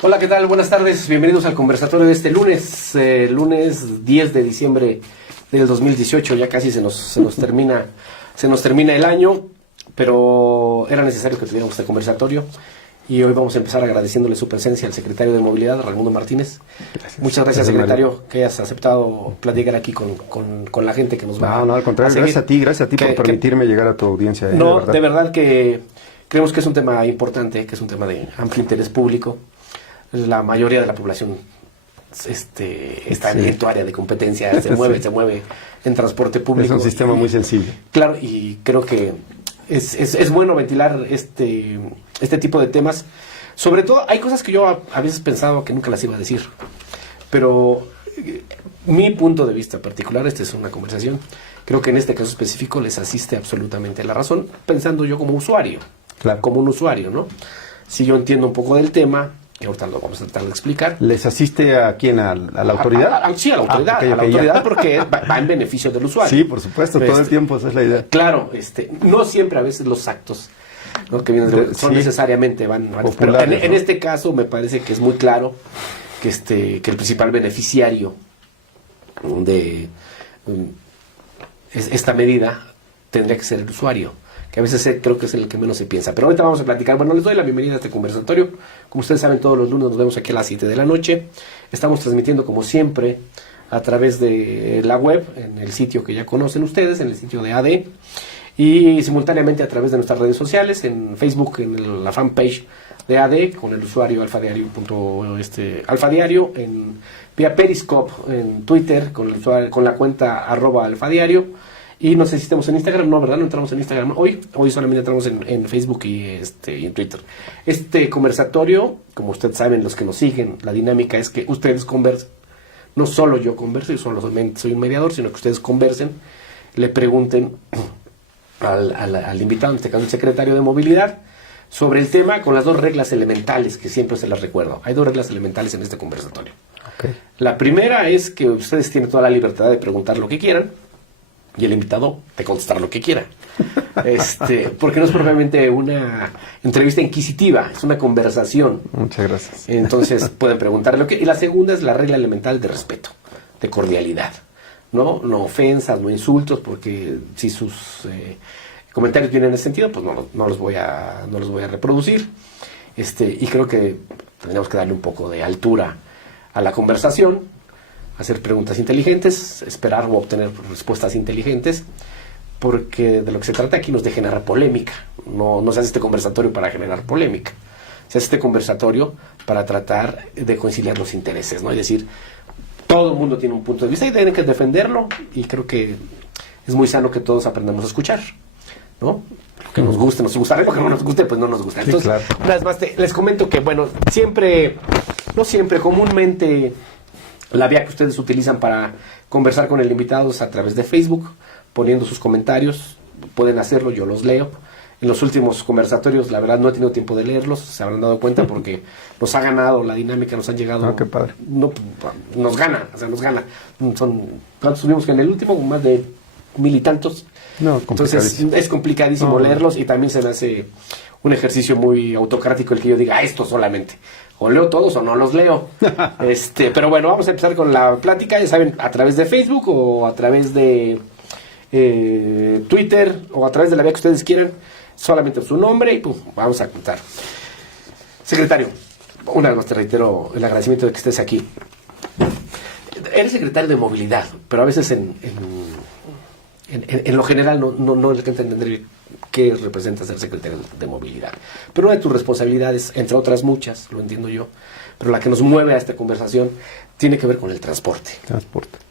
Hola, ¿qué tal? Buenas tardes, bienvenidos al conversatorio de este lunes, lunes 10 de diciembre del 2018, ya casi se nos termina el año, pero era necesario que tuviéramos este conversatorio y hoy vamos a empezar agradeciéndole su presencia al secretario de Movilidad, Raimundo Martínez. Gracias. Muchas gracias, secretario, que hayas aceptado platicar aquí con la gente que nos va No, al contrario, gracias a ti por permitirme llegar a tu audiencia. No, de verdad que creemos que es un tema importante, que es un tema de amplio interés público. La mayoría de la población está en tu área de competencia, se mueve en transporte público. Es un sistema muy sensible. Claro, y creo que es bueno ventilar este tipo de temas. Sobre todo, hay cosas que yo a veces pensaba que nunca las iba a decir, pero mi punto de vista particular, esta es una conversación, creo que en este caso específico les asiste absolutamente la razón, pensando yo como usuario, claro, como un usuario, ¿no? Si yo entiendo un poco del tema, y ahorita lo vamos a tratar de explicar. ¿Les asiste a quién? ¿A la autoridad? Sí, a la autoridad, a la autoridad porque va en beneficio del usuario. Sí, por supuesto, todo el tiempo esa es la idea. Claro, no siempre a veces los actos, ¿no?, que vienen son necesariamente van pero en este caso me parece que es muy claro que el principal beneficiario de esta medida tendría que ser el usuario, que a veces creo que es el que menos se piensa. Pero ahorita vamos a platicar. Bueno, les doy la bienvenida a este conversatorio. Como ustedes saben, todos los lunes nos vemos aquí a las 7 de la noche. Estamos transmitiendo, como siempre, a través de la web, en el sitio que ya conocen ustedes, en el sitio de AD, y simultáneamente a través de nuestras redes sociales, en Facebook, en la fanpage de AD, con el usuario alfadiario, vía Periscope, en Twitter, con la cuenta @alfadiario. Y no sé si estamos en Instagram, no, ¿verdad? No entramos en Instagram hoy solamente entramos en Facebook y en Twitter. Este conversatorio, como ustedes saben, los que nos siguen, la dinámica es que ustedes conversen, no solo yo converso, yo solamente soy un mediador, sino que ustedes conversen, le pregunten al invitado, en este caso el secretario de Movilidad, sobre el tema con las 2 reglas elementales que siempre se las recuerdo. Hay 2 reglas elementales en este conversatorio. Okay. La primera es que ustedes tienen toda la libertad de preguntar lo que quieran, y el invitado de contestar lo que quiera. Porque no es propiamente una entrevista inquisitiva, es una conversación. Muchas gracias. Entonces pueden preguntarle lo que... Y la segunda es la regla elemental de respeto, de cordialidad. No ofensas, no insultos, porque si sus comentarios vienen en ese sentido, pues no los voy a reproducir. Y creo que tendríamos que darle un poco de altura a la conversación, hacer preguntas inteligentes, esperar o obtener respuestas inteligentes, porque de lo que se trata aquí no es de generar polémica. No se hace este conversatorio para generar polémica. Se hace este conversatorio para tratar de conciliar los intereses, ¿no? Es decir, todo el mundo tiene un punto de vista y tienen que defenderlo, y creo que es muy sano que todos aprendamos a escuchar, ¿no? Lo que nos guste, nos gustará, lo que no nos guste, pues no nos gusta. Entonces, sí, claro. Una vez más les comento que, bueno, comúnmente la vía que ustedes utilizan para conversar con el invitado es a través de Facebook, poniendo sus comentarios. Pueden hacerlo, yo los leo. En los últimos conversatorios, la verdad, no he tenido tiempo de leerlos, se habrán dado cuenta, porque nos ha ganado la dinámica, nos han llegado... qué padre. Nos gana. ¿Cuántos subimos que en el último? Más de 1000 y tantos. Entonces es complicadísimo leerlos, y también se me hace un ejercicio muy autocrático el que yo diga esto solamente. O leo todos o no los leo. Pero bueno, vamos a empezar con la plática, ya saben, a través de Facebook o a través de Twitter o a través de la vía que ustedes quieran, solamente su nombre y vamos a contar. Secretario, una vez más te reitero el agradecimiento de que estés aquí. Eres secretario de Movilidad, pero a veces en lo general no le intenta entender qué representa ser secretario de Movilidad. Pero una de tus responsabilidades, entre otras muchas, lo entiendo yo, pero la que nos mueve a esta conversación tiene que ver con el transporte.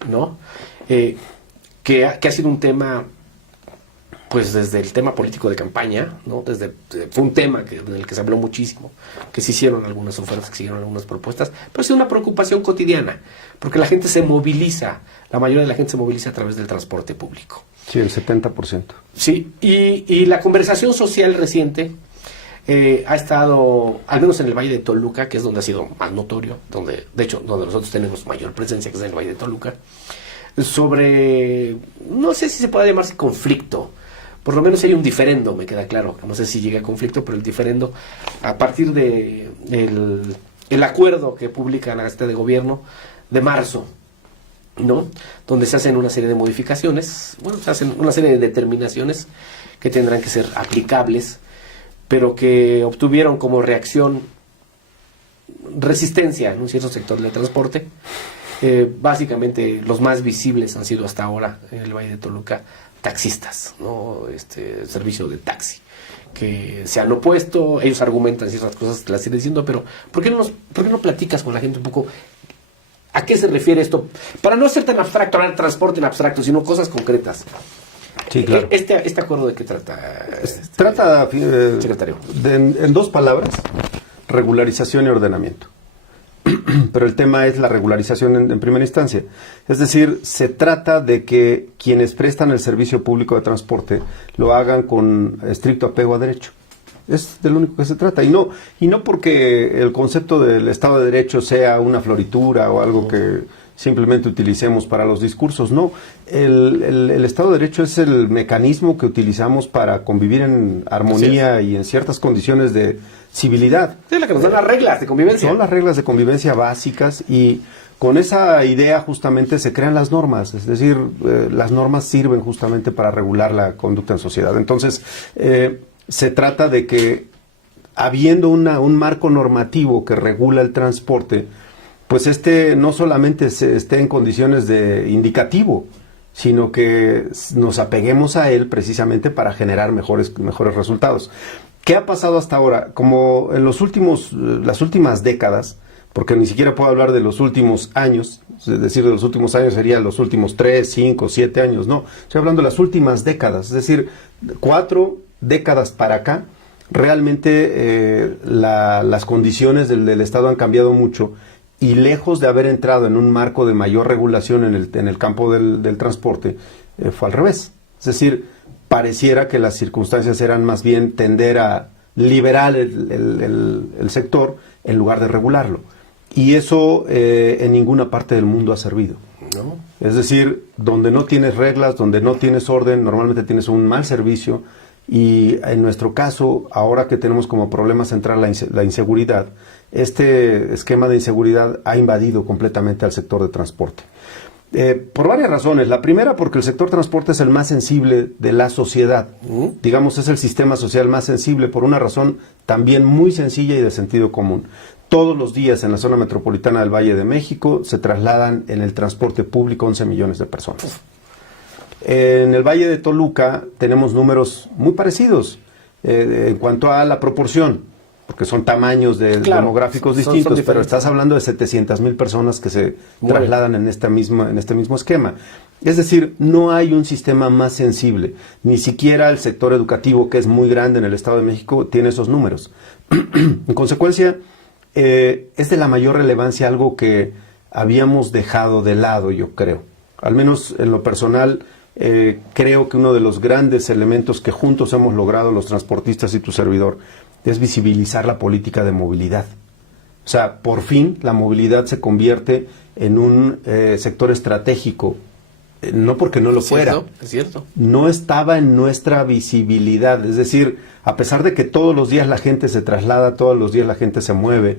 ¿No? Que ha sido un tema, pues desde el tema político de campaña, ¿no? Fue un tema en el que se habló muchísimo, que se hicieron algunas ofertas, que se hicieron algunas propuestas, pero es una preocupación cotidiana, porque la gente se moviliza, la mayoría de la gente se moviliza a través del transporte público. Sí, el 70%. Sí, y la conversación social reciente ha estado, al menos en el Valle de Toluca, que es donde ha sido más notorio, donde nosotros tenemos mayor presencia, que es en el Valle de Toluca, sobre, no sé si se puede llamarse conflicto, por lo menos hay un diferendo, me queda claro, no sé si llega a conflicto, pero el diferendo, a partir de el acuerdo que publica la Gaceta de Gobierno de marzo, ¿no? Donde se hacen una serie de modificaciones, se hacen una serie de determinaciones que tendrán que ser aplicables, pero que obtuvieron como reacción resistencia en un cierto sector del transporte. Básicamente los más visibles han sido hasta ahora en el Valle de Toluca taxistas, ¿no? Servicio de taxi, que se han opuesto. Ellos argumentan ciertas cosas, te las iré diciendo, pero ¿por qué no platicas con la gente un poco ¿A qué se refiere esto? Para no ser tan abstracto, hablar de transporte en abstracto, sino cosas concretas. Sí, claro. ¿Este acuerdo de qué trata? Trata, secretario. En dos palabras, regularización y ordenamiento. Pero el tema es la regularización en primera instancia. Es decir, se trata de que quienes prestan el servicio público de transporte lo hagan con estricto apego a derecho. Es de lo único que se trata. Y no porque el concepto del Estado de Derecho sea una floritura o algo que simplemente utilicemos para los discursos. No, el Estado de Derecho es el mecanismo que utilizamos para convivir en armonía y en ciertas condiciones de civilidad. Sí, la que nos dan las reglas de convivencia. Son las reglas de convivencia básicas y con esa idea justamente se crean las normas. Es decir, las normas sirven justamente para regular la conducta en sociedad. Entonces, se trata de que habiendo un marco normativo que regula el transporte, pues no solamente esté en condiciones de indicativo, sino que nos apeguemos a él precisamente para generar mejores resultados. ¿Qué ha pasado hasta ahora? Como en las últimas décadas, porque ni siquiera puedo hablar de los últimos años, es decir, de los últimos años serían los últimos 3, 5, 7 años, no, estoy hablando de las últimas décadas, es decir, 4 décadas para acá, realmente las condiciones del Estado han cambiado mucho y lejos de haber entrado en un marco de mayor regulación en el campo del transporte, fue al revés. Es decir, pareciera que las circunstancias eran más bien tender a liberar el sector en lugar de regularlo. Y eso en ninguna parte del mundo ha servido. No. Es decir, donde no tienes reglas, donde no tienes orden, normalmente tienes un mal servicio. Y en nuestro caso, ahora que tenemos como problema central la inseguridad, este esquema de inseguridad ha invadido completamente al sector de transporte. Por varias razones. La primera, porque el sector transporte es el más sensible de la sociedad. Digamos, es el sistema social más sensible por una razón también muy sencilla y de sentido común. Todos los días en la zona metropolitana del Valle de México se trasladan en el transporte público 11 millones de personas. En el Valle de Toluca tenemos números muy parecidos en cuanto a la proporción, porque son tamaños demográficos distintos, pero estás hablando de 700,000 personas que se trasladan en este mismo esquema. Es decir, no hay un sistema más sensible, ni siquiera el sector educativo, que es muy grande en el Estado de México, tiene esos números. En consecuencia, es de la mayor relevancia algo que habíamos dejado de lado, yo creo. Al menos en lo personal, creo que uno de los grandes elementos que juntos hemos logrado los transportistas y tu servidor es visibilizar la política de movilidad. O sea, por fin la movilidad se convierte en un sector estratégico, no porque no lo fuera. Es cierto. No estaba en nuestra visibilidad, es decir, a pesar de que todos los días la gente se traslada, todos los días la gente se mueve,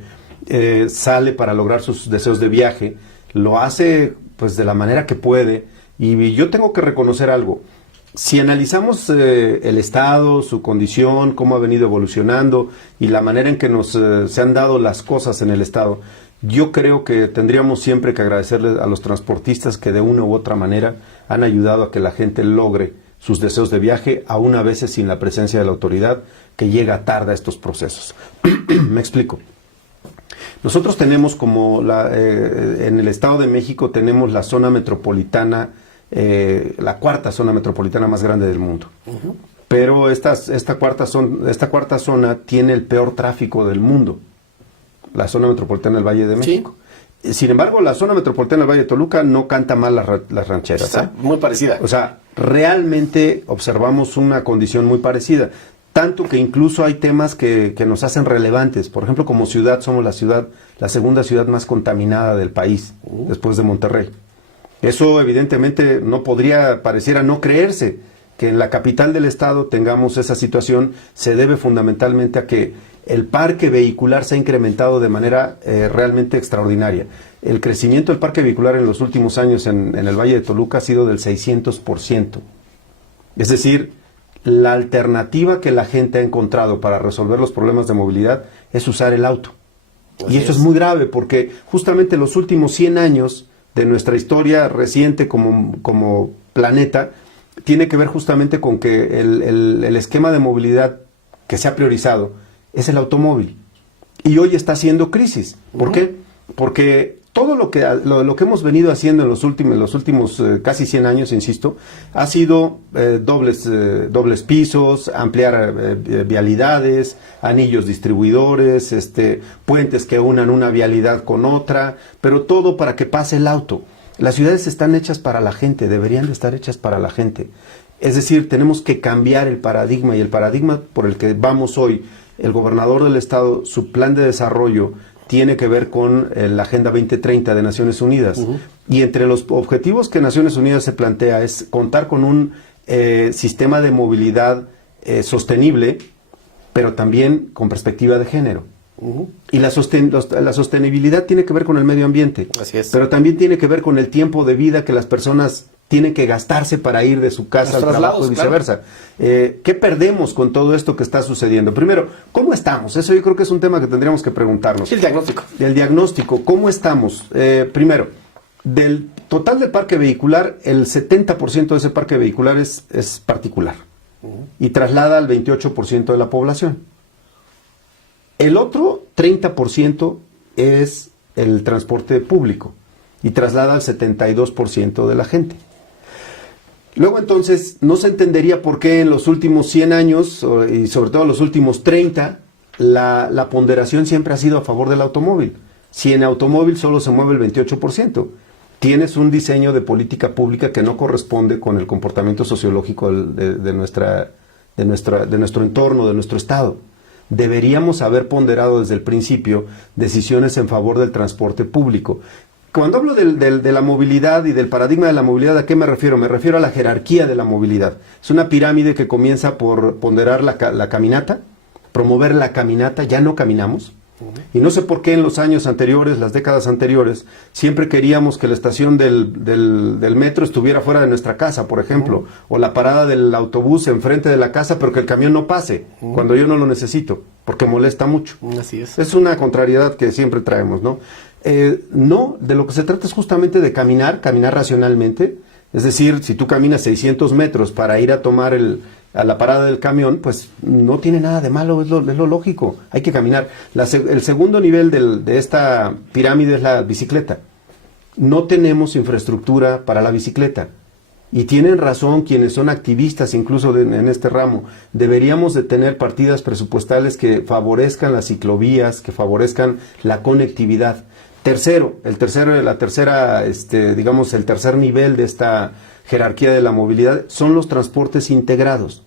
sale para lograr sus deseos de viaje, lo hace pues de la manera que puede. Y yo tengo que reconocer algo. Si analizamos el Estado, su condición, cómo ha venido evolucionando y la manera en que se han dado las cosas en el Estado, yo creo que tendríamos siempre que agradecerles a los transportistas que de una u otra manera han ayudado a que la gente logre sus deseos de viaje, aún a veces sin la presencia de la autoridad que llega tarde a estos procesos. Me explico. Nosotros tenemos en el Estado de México tenemos la zona metropolitana, la cuarta zona metropolitana más grande del mundo. Pero esta cuarta zona tiene el peor tráfico del mundo, la zona metropolitana del Valle de México. Sí. Sin embargo, la zona metropolitana del Valle de Toluca no canta mal las rancheras. Está muy parecida. O sea, realmente observamos una condición muy parecida. Tanto que incluso hay temas que nos hacen relevantes. Por ejemplo, como ciudad, somos la segunda ciudad más contaminada del país, después de Monterrey. Eso evidentemente pareciera no creerse. Que en la capital del estado tengamos esa situación se debe fundamentalmente a que el parque vehicular se ha incrementado de manera realmente extraordinaria. El crecimiento del parque vehicular en los últimos años en el Valle de Toluca ha sido del 600%. Es decir, la alternativa que la gente ha encontrado para resolver los problemas de movilidad es usar el auto. Y eso es muy grave porque justamente los últimos 100 años de nuestra historia reciente como planeta tiene que ver justamente con que el esquema de movilidad que se ha priorizado es el automóvil. Y hoy está haciendo crisis. ¿Por qué? Porque todo lo que hemos venido haciendo en los últimos casi 100 años, insisto, ha sido dobles pisos, ampliar vialidades, anillos distribuidores, puentes que unan una vialidad con otra, pero todo para que pase el auto. Las ciudades están hechas para la gente, deberían de estar hechas para la gente. Es decir, tenemos que cambiar el paradigma, y el paradigma por el que vamos hoy, el gobernador del estado, su plan de desarrollo tiene que ver con la Agenda 2030 de Naciones Unidas. Y entre los objetivos que Naciones Unidas se plantea es contar con un sistema de movilidad sostenible, pero también con perspectiva de género. Y la sostenibilidad tiene que ver con el medio ambiente, Así es. pero también tiene que ver con el tiempo de vida que las personas tienen que gastarse para ir de su casa al trabajo y viceversa. Claro. ¿Qué perdemos con todo esto que está sucediendo? Primero, ¿cómo estamos? Eso yo creo que es un tema que tendríamos que preguntarnos. El diagnóstico. El diagnóstico, ¿cómo estamos? Primero, del total de parque vehicular, el 70% de ese parque vehicular es particular y traslada al 28% de la población. El otro 30% es el transporte público y traslada al 72% de la gente. Luego entonces no se entendería por qué en los últimos 100 años y sobre todo en los últimos 30 la ponderación siempre ha sido a favor del automóvil. Si en automóvil solo se mueve el 28%, tienes un diseño de política pública que no corresponde con el comportamiento sociológico de nuestro entorno, de nuestro estado. Deberíamos haber ponderado desde el principio decisiones en favor del transporte público. Cuando hablo de la movilidad y del paradigma de la movilidad, ¿a qué me refiero? Me refiero a la jerarquía de la movilidad. Es una pirámide que comienza por ponderar la caminata, promover la caminata, ya no caminamos. Y no sé por qué en los años anteriores, las décadas anteriores, siempre queríamos que la estación del metro estuviera fuera de nuestra casa, por ejemplo, o la parada del autobús enfrente de la casa, pero que el camión no pase cuando yo no lo necesito, porque molesta mucho. Así es. Es una contrariedad que siempre traemos, ¿no? No, de lo que se trata es justamente de caminar racionalmente. Es decir, si tú caminas 600 metros para ir a tomar a la parada del camión, pues no tiene nada de malo, es lo lógico, hay que caminar. El segundo nivel de esta pirámide es la bicicleta. No tenemos infraestructura para la bicicleta. Y tienen razón quienes son activistas incluso en este ramo. Deberíamos de tener partidas presupuestales que favorezcan las ciclovías, que favorezcan la conectividad. El tercer nivel de esta jerarquía de la movilidad son los transportes integrados.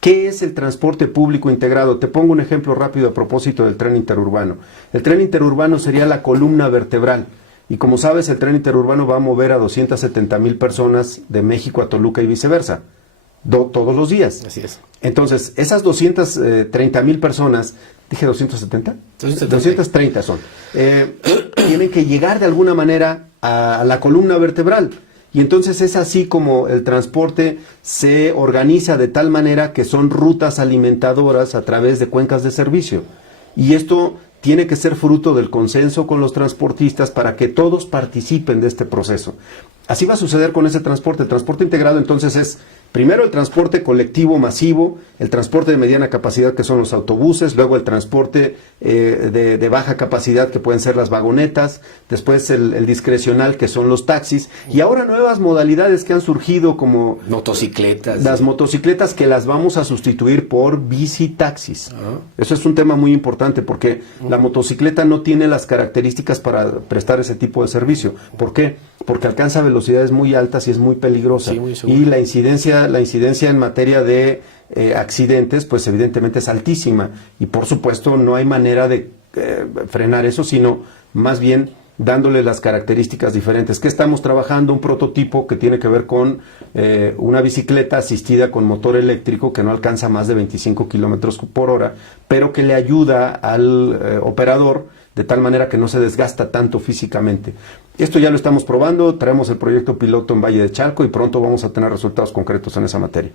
¿Qué es el transporte público integrado? Te pongo un ejemplo rápido a propósito del tren interurbano. El tren interurbano sería la columna vertebral. Y como sabes, el tren interurbano va a mover a 270,000 personas de México a Toluca y viceversa, todos los días. Así es. Entonces, esas 230,000 personas, ¿dije 270? 230 son. Tienen que llegar de alguna manera a la columna vertebral. Y entonces es así como el transporte se organiza de tal manera que son rutas alimentadoras a través de cuencas de servicio. Y esto tiene que ser fruto del consenso con los transportistas para que todos participen de este proceso. Así va a suceder con ese transporte. El transporte integrado entonces es primero el transporte colectivo masivo, el transporte de mediana capacidad que son los autobuses, luego el transporte de baja capacidad que pueden ser las vagonetas, después el discrecional que son los taxis y ahora nuevas modalidades que han surgido como motocicletas. Las motocicletas que las vamos a sustituir por bicitaxis. Eso es un tema muy importante porque la motocicleta no tiene las características para prestar ese tipo de servicio. ¿Por qué? Porque alcanza velocidades muy altas y es muy peligrosa. Sí, muy y la incidencia en materia de accidentes, pues evidentemente es altísima. Y por supuesto no hay manera de frenar eso, sino más bien dándole las características diferentes. ¿Qué estamos trabajando? Un prototipo que tiene que ver con una bicicleta asistida con motor eléctrico que no alcanza más de 25 kilómetros por hora, pero que le ayuda al operador de tal manera que no se desgasta tanto físicamente. Esto ya lo estamos probando, traemos el proyecto piloto en Valle de Chalco y pronto vamos a tener resultados concretos en esa materia.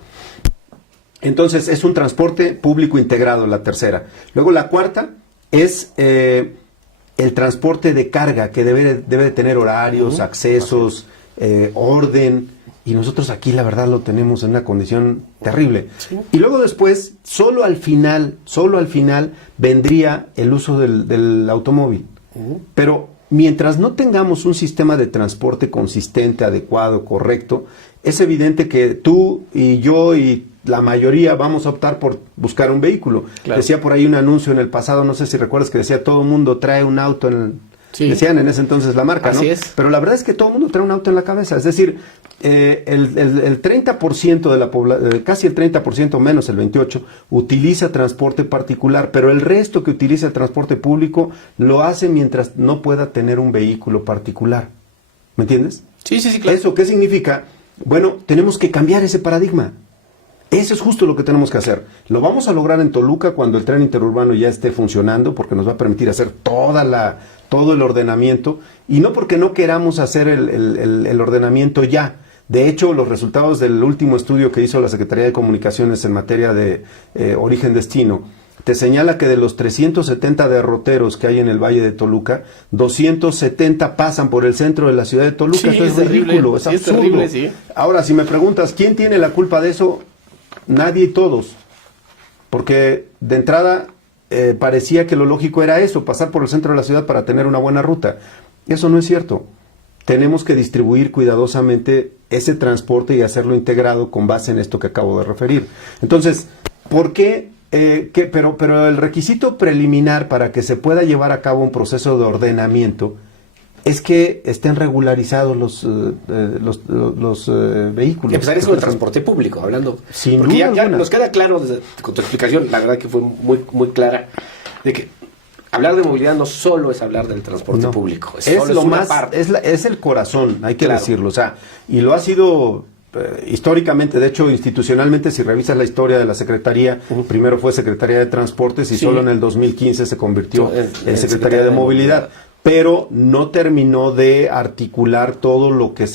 Entonces, es un transporte público integrado, la tercera. Luego, la cuarta es el transporte de carga, que debe de tener horarios, accesos, orden, y nosotros aquí la verdad lo tenemos en una condición terrible. Sí. Y luego después, solo al final vendría el uso del automóvil. Pero mientras no tengamos un sistema de transporte consistente, adecuado, correcto, es evidente que tú y yo y la mayoría vamos a optar por buscar un vehículo. Claro. Decía por ahí un anuncio en el pasado, no sé si recuerdas, que decía todo el mundo trae un auto Sí. Decían en ese entonces la marca, Así ¿no? es. Pero la verdad es que todo el mundo trae un auto en la cabeza. Es decir, el 30% de la población, casi el 30% menos el 28%, utiliza transporte particular, pero el resto que utiliza el transporte público lo hace mientras no pueda tener un vehículo particular. ¿Me entiendes? Sí, claro. ¿Eso qué significa? Bueno, tenemos que cambiar ese paradigma. Eso es justo lo que tenemos que hacer. Lo vamos a lograr en Toluca cuando el tren interurbano ya esté funcionando, porque nos va a permitir hacer todo el ordenamiento, y no porque no queramos hacer el ordenamiento ya. De hecho, los resultados del último estudio que hizo la Secretaría de Comunicaciones en materia de origen-destino te señala que de los 370 derroteros que hay en el Valle de Toluca, 270 pasan por el centro de la ciudad de Toluca. Sí, Esto es terrible, ridículo, es absurdo. terrible, sí. Ahora, si me preguntas, ¿quién tiene la culpa de eso? Nadie y todos. Porque de entrada parecía que lo lógico era eso, pasar por el centro de la ciudad para tener una buena ruta. Eso no es cierto. Tenemos que distribuir cuidadosamente ese transporte y hacerlo integrado con base en esto que acabo de referir. Entonces, ¿por qué? Pero el requisito preliminar para que se pueda llevar a cabo un proceso de ordenamiento es que estén regularizados los vehículos. Empezar eso del transporte público, hablando. Sin porque duda ya nos queda claro, con tu explicación, la verdad que fue muy, muy clara, de que hablar de movilidad no solo es hablar del transporte público. Es lo más, es el corazón, hay que decirlo. O sea, y lo ha sido históricamente, de hecho, institucionalmente, si revisas la historia de la Secretaría, primero fue Secretaría de Transportes y solo en el 2015 se convirtió en Secretaría de Movilidad. Pero no terminó de articular todo lo que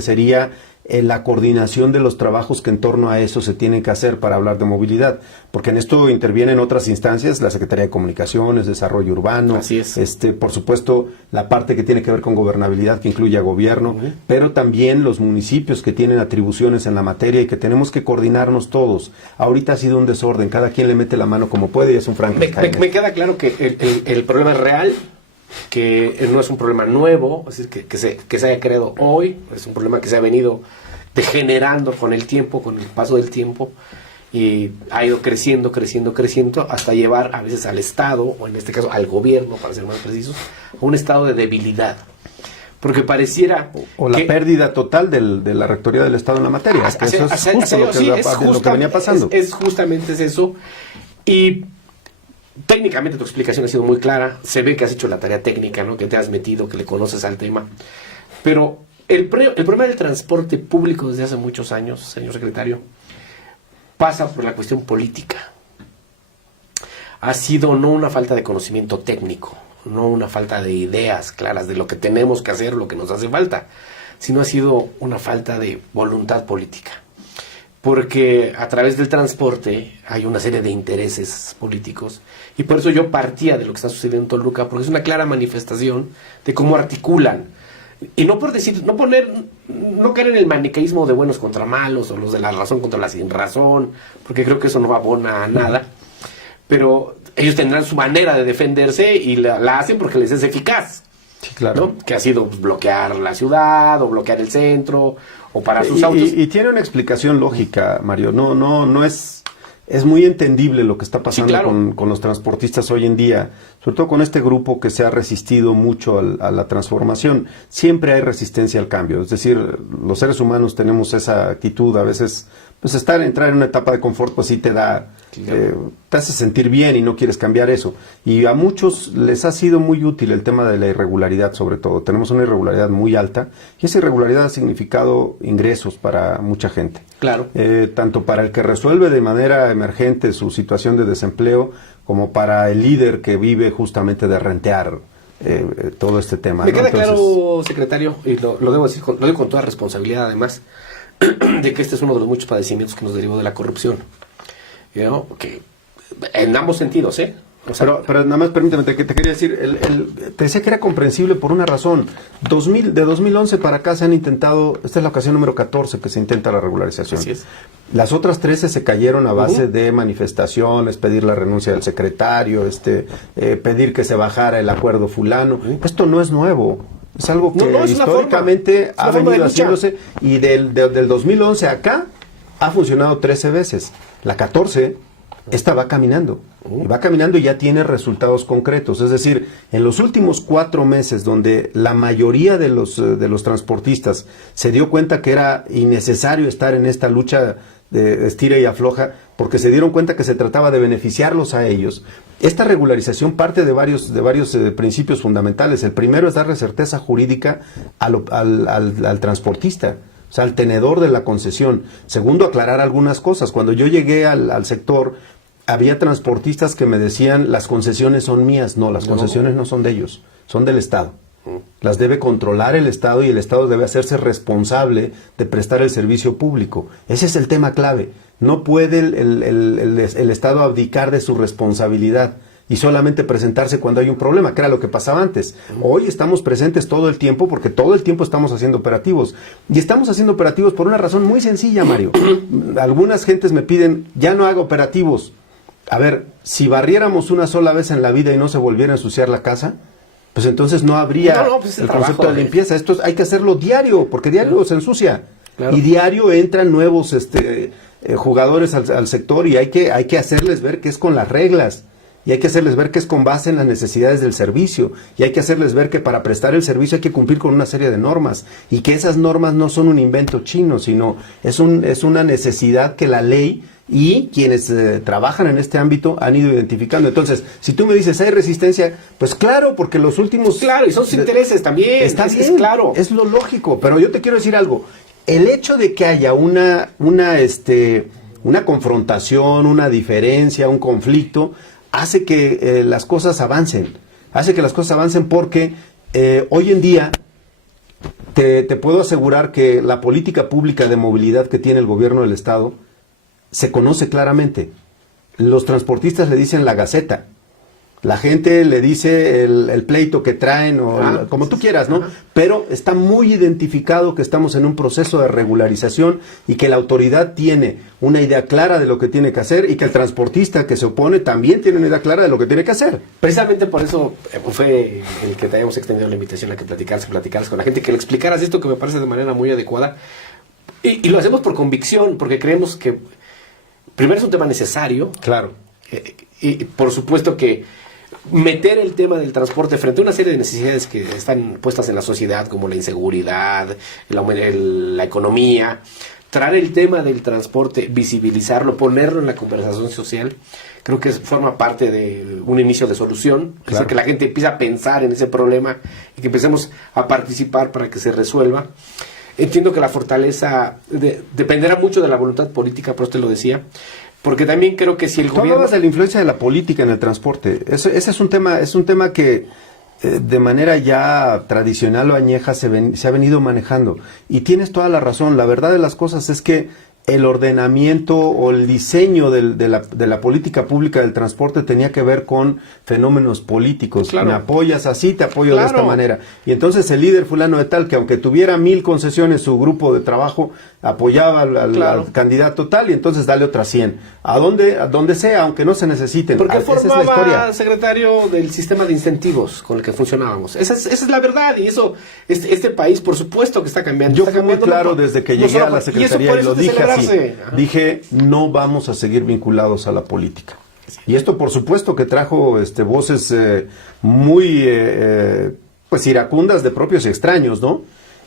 sería la coordinación de los trabajos que en torno a eso se tienen que hacer para hablar de movilidad, porque en esto intervienen otras instancias, la Secretaría de Comunicaciones, Desarrollo Urbano, así es. Por supuesto la parte que tiene que ver con gobernabilidad, que incluye a gobierno, pero también los municipios que tienen atribuciones en la materia y que tenemos que coordinarnos todos. Ahorita ha sido un desorden, cada quien le mete la mano como puede y es un Frankenstein. Me queda claro que el problema es real, que no es un problema nuevo, es decir, que se haya creado hoy, es un problema que se ha venido degenerando con el tiempo, con el paso del tiempo, y ha ido creciendo hasta llevar a veces al Estado, o en este caso al gobierno, para ser más precisos, a un estado de debilidad. Porque pareciera o la pérdida total de la rectoría del Estado en la materia. Eso es justo lo que venía pasando. Es justamente eso. Y técnicamente tu explicación ha sido muy clara. Se ve que has hecho la tarea técnica, ¿no? Que te has metido, que le conoces al tema. Pero el problema del transporte público desde hace muchos años, señor secretario, pasa por la cuestión política. Ha sido no una falta de conocimiento técnico, no una falta de ideas claras de lo que tenemos que hacer, lo que nos hace falta, sino ha sido una falta de voluntad política. Porque a través del transporte hay una serie de intereses políticos, y por eso yo partía de lo que está sucediendo en Toluca, porque es una clara manifestación de cómo articulan. Y no por decir, no caer en el maniqueísmo de buenos contra malos, o los de la razón contra la sin razón, porque creo que eso no abona a nada. Pero ellos tendrán su manera de defenderse y la hacen porque les es eficaz. Sí, claro. ¿No? Que ha sido bloquear la ciudad, o bloquear el centro, o parar sus autos. Y tiene una explicación lógica, Mario. No es muy entendible lo que está pasando, sí, claro, con los transportistas hoy en día, sobre todo con este grupo que se ha resistido mucho a la transformación. Siempre hay resistencia al cambio, es decir, los seres humanos tenemos esa actitud, a veces pues entrar en una etapa de confort pues sí te hace sentir bien y no quieres cambiar eso. Y a muchos les ha sido muy útil el tema de la irregularidad, sobre todo. Tenemos una irregularidad muy alta y esa irregularidad ha significado ingresos para mucha gente. Claro. Tanto para el que resuelve de manera emergente su situación de desempleo, como para el líder que vive justamente de rentear todo este tema. Me queda claro, secretario, y lo debo decir, lo digo con toda responsabilidad además, de que este es uno de los muchos padecimientos que nos derivó de la corrupción. ¿No? Que en ambos sentidos, O sea, pero nada más permíteme, te quería decir, te decía que era comprensible por una razón. De 2011 para acá se han intentado, esta es la ocasión número 14 que se intenta la regularización. Así es. Las otras 13 se cayeron a base de manifestaciones, pedir la renuncia del secretario, pedir que se bajara el acuerdo fulano. Esto no es nuevo. Es algo que históricamente ha venido haciéndose, y del 2011 acá ha funcionado 13 veces. La 14, esta va caminando. Y va caminando y ya tiene resultados concretos. Es decir, en los últimos 4 meses, donde la mayoría de los transportistas se dio cuenta que era innecesario estar en esta lucha de estira y afloja, porque se dieron cuenta que se trataba de beneficiarlos a ellos. Esta regularización parte de varios principios fundamentales. El primero es darle certeza jurídica al transportista, o sea, al tenedor de la concesión. Segundo, aclarar algunas cosas. Cuando yo llegué al sector, había transportistas que me decían, las concesiones son mías. No, las concesiones no son de ellos, son del Estado. Las debe controlar el Estado, y el Estado debe hacerse responsable de prestar el servicio público. Ese es el tema clave. No puede el Estado abdicar de su responsabilidad y solamente presentarse cuando hay un problema, que era lo que pasaba antes. Hoy estamos presentes todo el tiempo, porque todo el tiempo estamos haciendo operativos. Y estamos haciendo operativos por una razón muy sencilla, Mario. Algunas gentes me piden, ya no hago operativos. A ver, si barriéramos una sola vez en la vida y no se volviera a ensuciar la casa, pues entonces no habría pues el concepto de limpieza. Esto hay que hacerlo diario, porque diario se ensucia. Claro. Y diario entran nuevos jugadores al sector, y hay que hacerles ver que es con las reglas. Y hay que hacerles ver que es con base en las necesidades del servicio. Y hay que hacerles ver que para prestar el servicio hay que cumplir con una serie de normas. Y que esas normas no son un invento chino, sino es una necesidad que la ley y quienes trabajan en este ámbito han ido identificando. Entonces, si tú me dices, ¿hay resistencia? Pues claro, porque los últimos... Claro, y son sus intereses también. Está bien, es claro. Es lo lógico. Pero yo te quiero decir algo. El hecho de que haya una confrontación, una diferencia, un conflicto, hace que las cosas avancen. Hace que las cosas avancen porque hoy en día te puedo asegurar que la política pública de movilidad que tiene el gobierno del Estado se conoce claramente. Los transportistas le dicen la gaceta. La gente le dice el pleito que traen, o como tú quieras, ¿no? Pero está muy identificado que estamos en un proceso de regularización, y que la autoridad tiene una idea clara de lo que tiene que hacer, y que el transportista que se opone también tiene una idea clara de lo que tiene que hacer. Precisamente por eso fue el que te hayamos extendido la invitación a que platicaras con la gente, que le explicaras esto, que me parece de manera muy adecuada. Y lo hacemos por convicción, porque creemos que primero es un tema necesario. Claro. Y por supuesto que meter el tema del transporte frente a una serie de necesidades que están puestas en la sociedad, como la inseguridad, la economía, traer el tema del transporte, visibilizarlo, ponerlo en la conversación social, creo que forma parte de un inicio de solución. Claro. Es decir, que la gente empiece a pensar en ese problema y que empecemos a participar para que se resuelva. Entiendo que la fortaleza dependerá mucho de la voluntad política, por eso te lo decía, porque también creo que si el gobierno... Hablabas de la influencia de la política en el transporte. Ese es un tema que de manera ya tradicional o añeja se ha venido manejando. Y tienes toda la razón. La verdad de las cosas es que el ordenamiento o el diseño de la política pública del transporte tenía que ver con fenómenos políticos. Claro. Me apoyas así, te apoyo de esta manera. Y entonces el líder fulano de tal, que aunque tuviera 1000 concesiones, su grupo de trabajo apoyaba al candidato tal, y entonces dale otras 100. A donde sea, aunque no se necesiten. Porque formaba secretario del sistema de incentivos con el que funcionábamos. Esa es la verdad, y eso, este país, por supuesto que está cambiando. Yo fui muy claro desde que llegué a la secretaría, y lo dije así. Dije, no vamos a seguir vinculados a la política. Y esto, por supuesto, que trajo voces muy pues iracundas de propios y extraños, ¿no?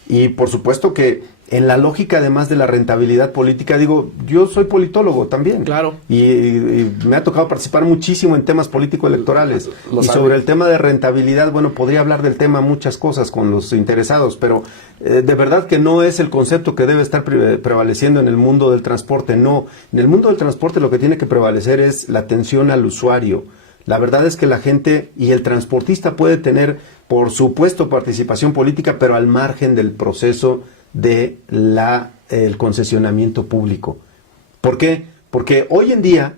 Y por supuesto que en la lógica, además de la rentabilidad política, digo, yo soy politólogo también. Claro. Y me ha tocado participar muchísimo en temas político-electorales. Y sobre el tema de rentabilidad, bueno, podría hablar del tema muchas cosas con los interesados, pero de verdad que no es el concepto que debe estar prevaleciendo en el mundo del transporte. No, en el mundo del transporte lo que tiene que prevalecer es la atención al usuario. La verdad es que la gente y el transportista puede tener, por supuesto, participación política, pero al margen del proceso de el concesionamiento público. ¿Por qué? Porque hoy en día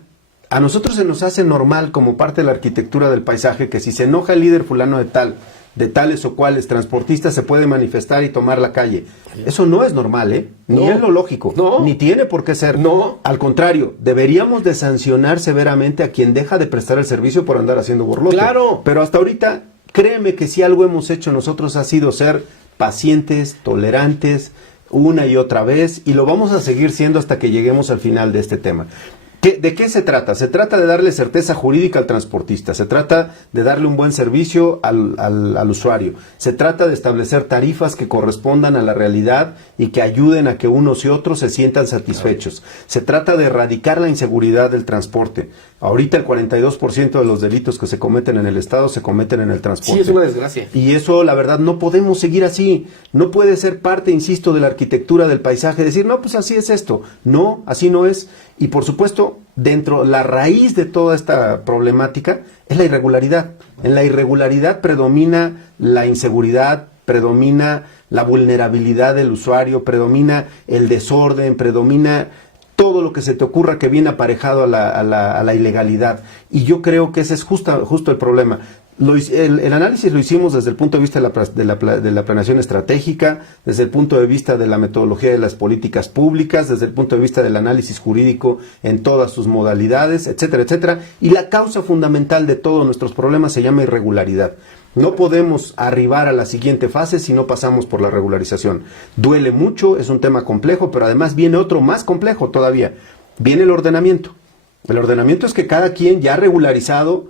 A nosotros se nos hace normal como parte de la arquitectura del paisaje que si se enoja el líder fulano de tales o cuales transportistas, se puede manifestar y tomar la calle. Eso no es normal, ¿eh? Ni es lo lógico, ni tiene por qué ser. Al contrario, deberíamos de sancionar severamente a quien deja de prestar el servicio por andar haciendo borlote. Claro. Pero hasta ahorita, créeme que si algo hemos hecho nosotros ha sido ser pacientes, tolerantes, una y otra vez, y lo vamos a seguir siendo hasta que lleguemos al final de este tema. ¿De qué se trata? Se trata de darle certeza jurídica al transportista, se trata de darle un buen servicio al usuario, se trata de establecer tarifas que correspondan a la realidad y que ayuden a que unos y otros se sientan satisfechos. Se trata de erradicar la inseguridad del transporte. Ahorita el 42% de los delitos que se cometen en el Estado se cometen en el transporte. Sí, es una desgracia. Y eso, la verdad, no podemos seguir así. No puede ser parte, insisto, de la arquitectura del paisaje, decir, no, pues así es esto. No, así no es. Y por supuesto, la raíz de toda esta problemática es la irregularidad. En la irregularidad predomina la inseguridad, predomina la vulnerabilidad del usuario, predomina el desorden, predomina todo lo que se te ocurra que viene aparejado a la ilegalidad. Y yo creo que ese es justo el problema. El análisis lo hicimos desde el punto de vista de la planeación estratégica, desde el punto de vista de la metodología de las políticas públicas, desde el punto de vista del análisis jurídico en todas sus modalidades, etcétera, etcétera. Y la causa fundamental de todos nuestros problemas se llama irregularidad. No podemos arribar a la siguiente fase si no pasamos por la regularización. Duele mucho, es un tema complejo, pero además viene otro más complejo todavía. Viene el ordenamiento. El ordenamiento es que cada quien ya regularizado,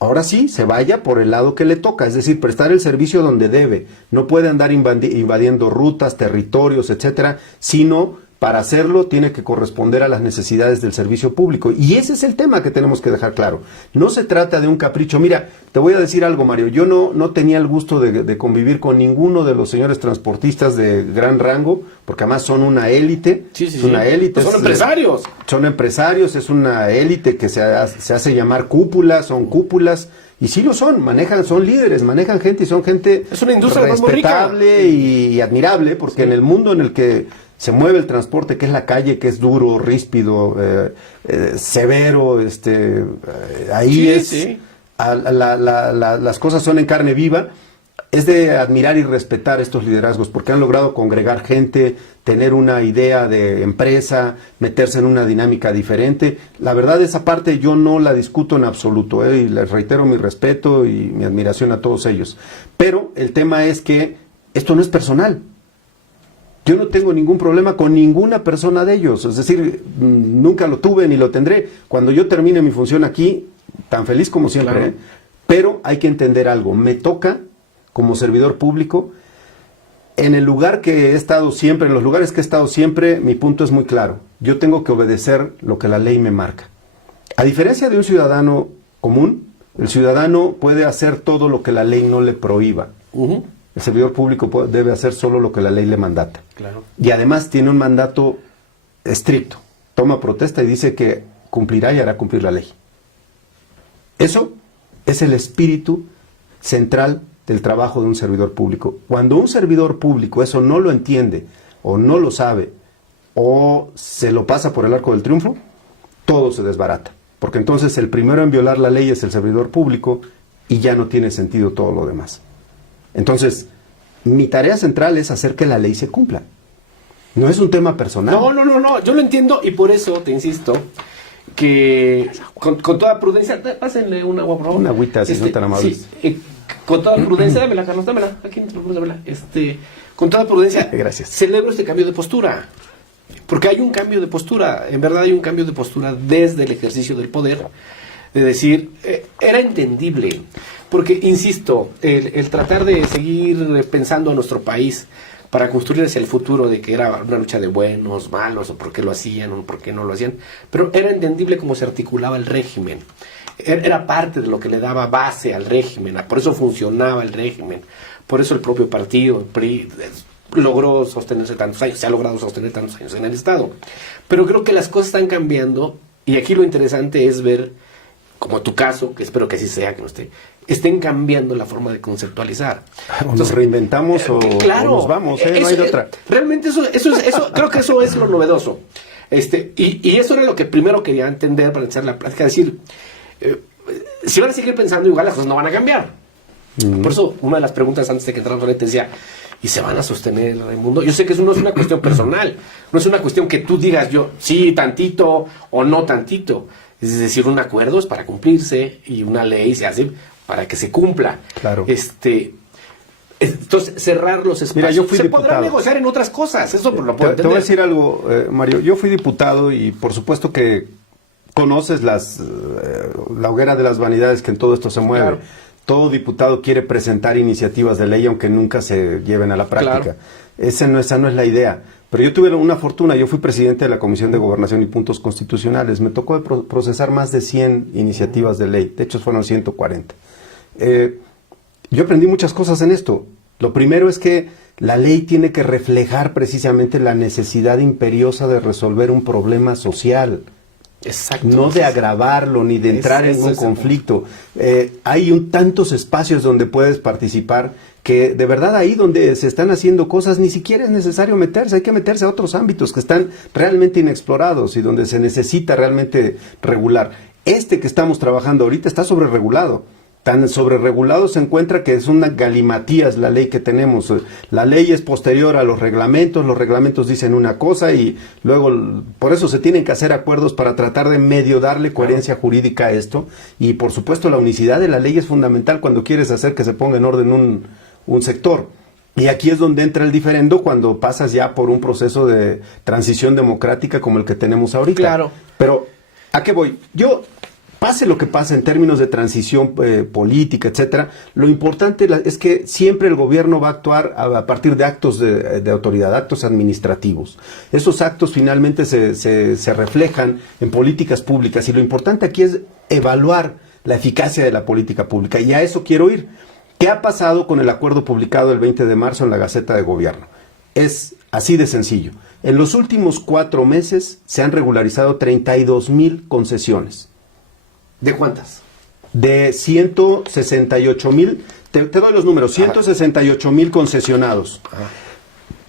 ahora sí, se vaya por el lado que le toca, es decir, prestar el servicio donde debe. No puede andar invadiendo rutas, territorios, etcétera, sino para hacerlo tiene que corresponder a las necesidades del servicio público. Y ese es el tema que tenemos que dejar claro. No se trata de un capricho. Mira, te voy a decir algo, Mario. Yo no tenía el gusto de convivir con ninguno de los señores transportistas de gran rango, porque además son una élite. Sí. Una élite. Pues son empresarios. Son empresarios, es una élite que se hace llamar cúpula, son cúpulas. Y sí lo son, son líderes, manejan gente y son gente es una industria respetable y admirable, porque en el mundo en el que se mueve el transporte, que es la calle, que es duro, ríspido, severo, las cosas son en carne viva. Es de admirar y respetar estos liderazgos porque han logrado congregar gente, tener una idea de empresa, meterse en una dinámica diferente. La verdad, esa parte yo no la discuto en absoluto, y les reitero mi respeto y mi admiración a todos ellos. Pero el tema es que esto no es personal. Yo no tengo ningún problema con ninguna persona de ellos, es decir, nunca lo tuve ni lo tendré. Cuando yo termine mi función aquí, tan feliz como siempre, claro. Pero hay que entender algo, me toca como servidor público, en el lugar que he estado siempre, en los lugares que he estado siempre, mi punto es muy claro, yo tengo que obedecer lo que la ley me marca. A diferencia de un ciudadano común, el ciudadano puede hacer todo lo que la ley no le prohíba. El servidor público debe hacer solo lo que la ley le mandata. Claro. Y además tiene un mandato estricto. Toma protesta y dice que cumplirá y hará cumplir la ley. Eso es el espíritu central del trabajo de un servidor público. Cuando un servidor público eso no lo entiende, o no lo sabe, o se lo pasa por el arco del triunfo, todo se desbarata. Porque entonces el primero en violar la ley es el servidor público y ya no tiene sentido todo lo demás. Entonces, mi tarea central es hacer que la ley se cumpla. No es un tema personal. No, yo lo entiendo y por eso te insisto que con toda prudencia, pásenle un agua, por favor. Una agüita, si no tan amables. Sí, con toda prudencia, dámela, Carlos, dámela. Aquí, dámela. Con toda prudencia, gracias. Celebro este cambio de postura. Porque hay un cambio de postura, en verdad hay un cambio de postura desde el ejercicio del poder, de decir, era entendible. Porque, insisto, el tratar de seguir pensando a nuestro país para construir hacia el futuro de que era una lucha de buenos, malos, o por qué lo hacían, o por qué no lo hacían, pero era entendible cómo se articulaba el régimen. Era parte de lo que le daba base al régimen, por eso funcionaba el régimen, por eso el propio partido, el PRI, logró sostenerse tantos años, se ha logrado sostener tantos años en el Estado. Pero creo que las cosas están cambiando, y aquí lo interesante es ver, como tu caso, que espero que así sea, que no estén cambiando la forma de conceptualizar. Entonces, nos reinventamos o nos vamos, no hay de otra. Realmente eso creo que eso es lo novedoso. Y eso era lo que primero quería entender para iniciar la plática, decir, si van a seguir pensando igual, las cosas no van a cambiar. Por eso, una de las preguntas antes de que entrara Loret decía, ¿y se van a sostener, Raimundo? Yo sé que eso no es una cuestión personal, no es una cuestión que tú digas yo, sí, tantito o no tantito. Es decir, un acuerdo es para cumplirse y una ley se hace para que se cumpla. Claro. Entonces, cerrar los espacios. Mira, yo fui se diputado. podrá negociar en otras cosas, eso lo puedo entender. Te voy a decir algo, Mario. Yo fui diputado y por supuesto que conoces la hoguera de las vanidades que en todo esto se mueve. Claro. Todo diputado quiere presentar iniciativas de ley aunque nunca se lleven a la práctica. Claro. Esa no es la idea. Pero yo tuve una fortuna, yo fui presidente de la Comisión de Gobernación y Puntos Constitucionales. Me tocó procesar más de 100 iniciativas de ley. De hecho, fueron 140. Yo aprendí muchas cosas en esto. Lo primero es que la ley tiene que reflejar precisamente la necesidad imperiosa de resolver un problema social. Exacto. No de agravarlo ni de entrar en un conflicto. Hay tantos espacios donde puedes participar que de verdad ahí donde se están haciendo cosas ni siquiera es necesario meterse, hay que meterse a otros ámbitos que están realmente inexplorados y donde se necesita realmente regular. Este que estamos trabajando ahorita está sobreregulado. Tan sobreregulado se encuentra que es una galimatías la ley que tenemos. La ley es posterior a los reglamentos dicen una cosa y luego por eso se tienen que hacer acuerdos para tratar de medio darle coherencia jurídica a esto. Y por supuesto la unicidad de la ley es fundamental cuando quieres hacer que se ponga en orden un sector. Y aquí es donde entra el diferendo cuando pasas ya por un proceso de transición democrática como el que tenemos ahorita. Claro. Pero, ¿a qué voy? Pase lo que pase en términos de transición política, etcétera, lo importante es que siempre el gobierno va a actuar a partir de actos de autoridad, actos administrativos. Esos actos finalmente se reflejan en políticas públicas y lo importante aquí es evaluar la eficacia de la política pública y a eso quiero ir. ¿Qué ha pasado con el acuerdo publicado el 20 de marzo en la Gaceta de Gobierno? Es así de sencillo. En los últimos 4 meses se han regularizado 32,000 concesiones. ¿De cuántas? De 168,000, te doy los números, 168,000 concesionados. Ajá.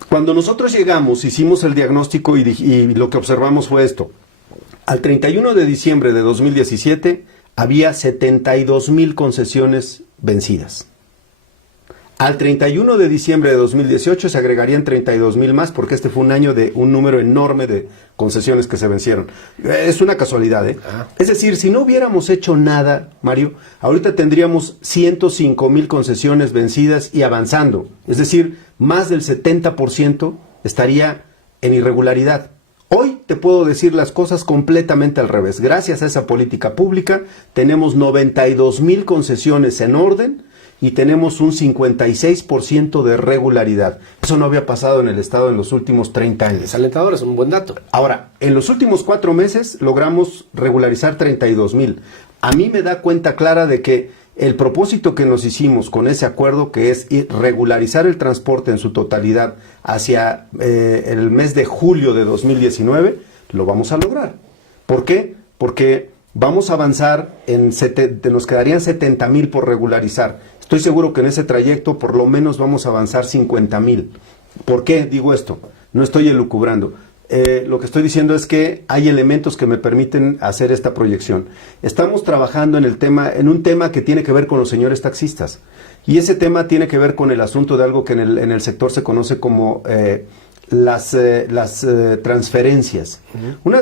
Cuando nosotros llegamos, hicimos el diagnóstico y lo que observamos fue esto. Al 31 de diciembre de 2017 había 72,000 concesiones vencidas. Al 31 de diciembre de 2018 se agregarían 32,000 más porque este fue un año de un número enorme de concesiones que se vencieron. Es una casualidad, ¿eh? Ajá. Es decir, si no hubiéramos hecho nada, Mario, ahorita tendríamos 105,000 concesiones vencidas y avanzando. Es decir, más del 70% estaría en irregularidad. Hoy te puedo decir las cosas completamente al revés. Gracias a esa política pública tenemos 92,000 concesiones en orden y tenemos un 56% de regularidad. Eso no había pasado en el Estado en los últimos 30 años. Es alentador, es un buen dato. Ahora, en los últimos 4 meses logramos regularizar 32,000. A mí me da cuenta clara de que el propósito que nos hicimos con ese acuerdo, que es regularizar el transporte en su totalidad hacia el mes de julio de 2019, lo vamos a lograr. ¿Por qué? Porque vamos a avanzar, nos quedarían 70,000 por regularizar. Estoy seguro que en ese trayecto por lo menos vamos a avanzar 50,000. ¿Por qué digo esto? No estoy elucubrando. Lo que estoy diciendo es que hay elementos que me permiten hacer esta proyección. Estamos trabajando en un tema que tiene que ver con los señores taxistas. Y ese tema tiene que ver con el asunto de algo que en el sector se conoce como las transferencias.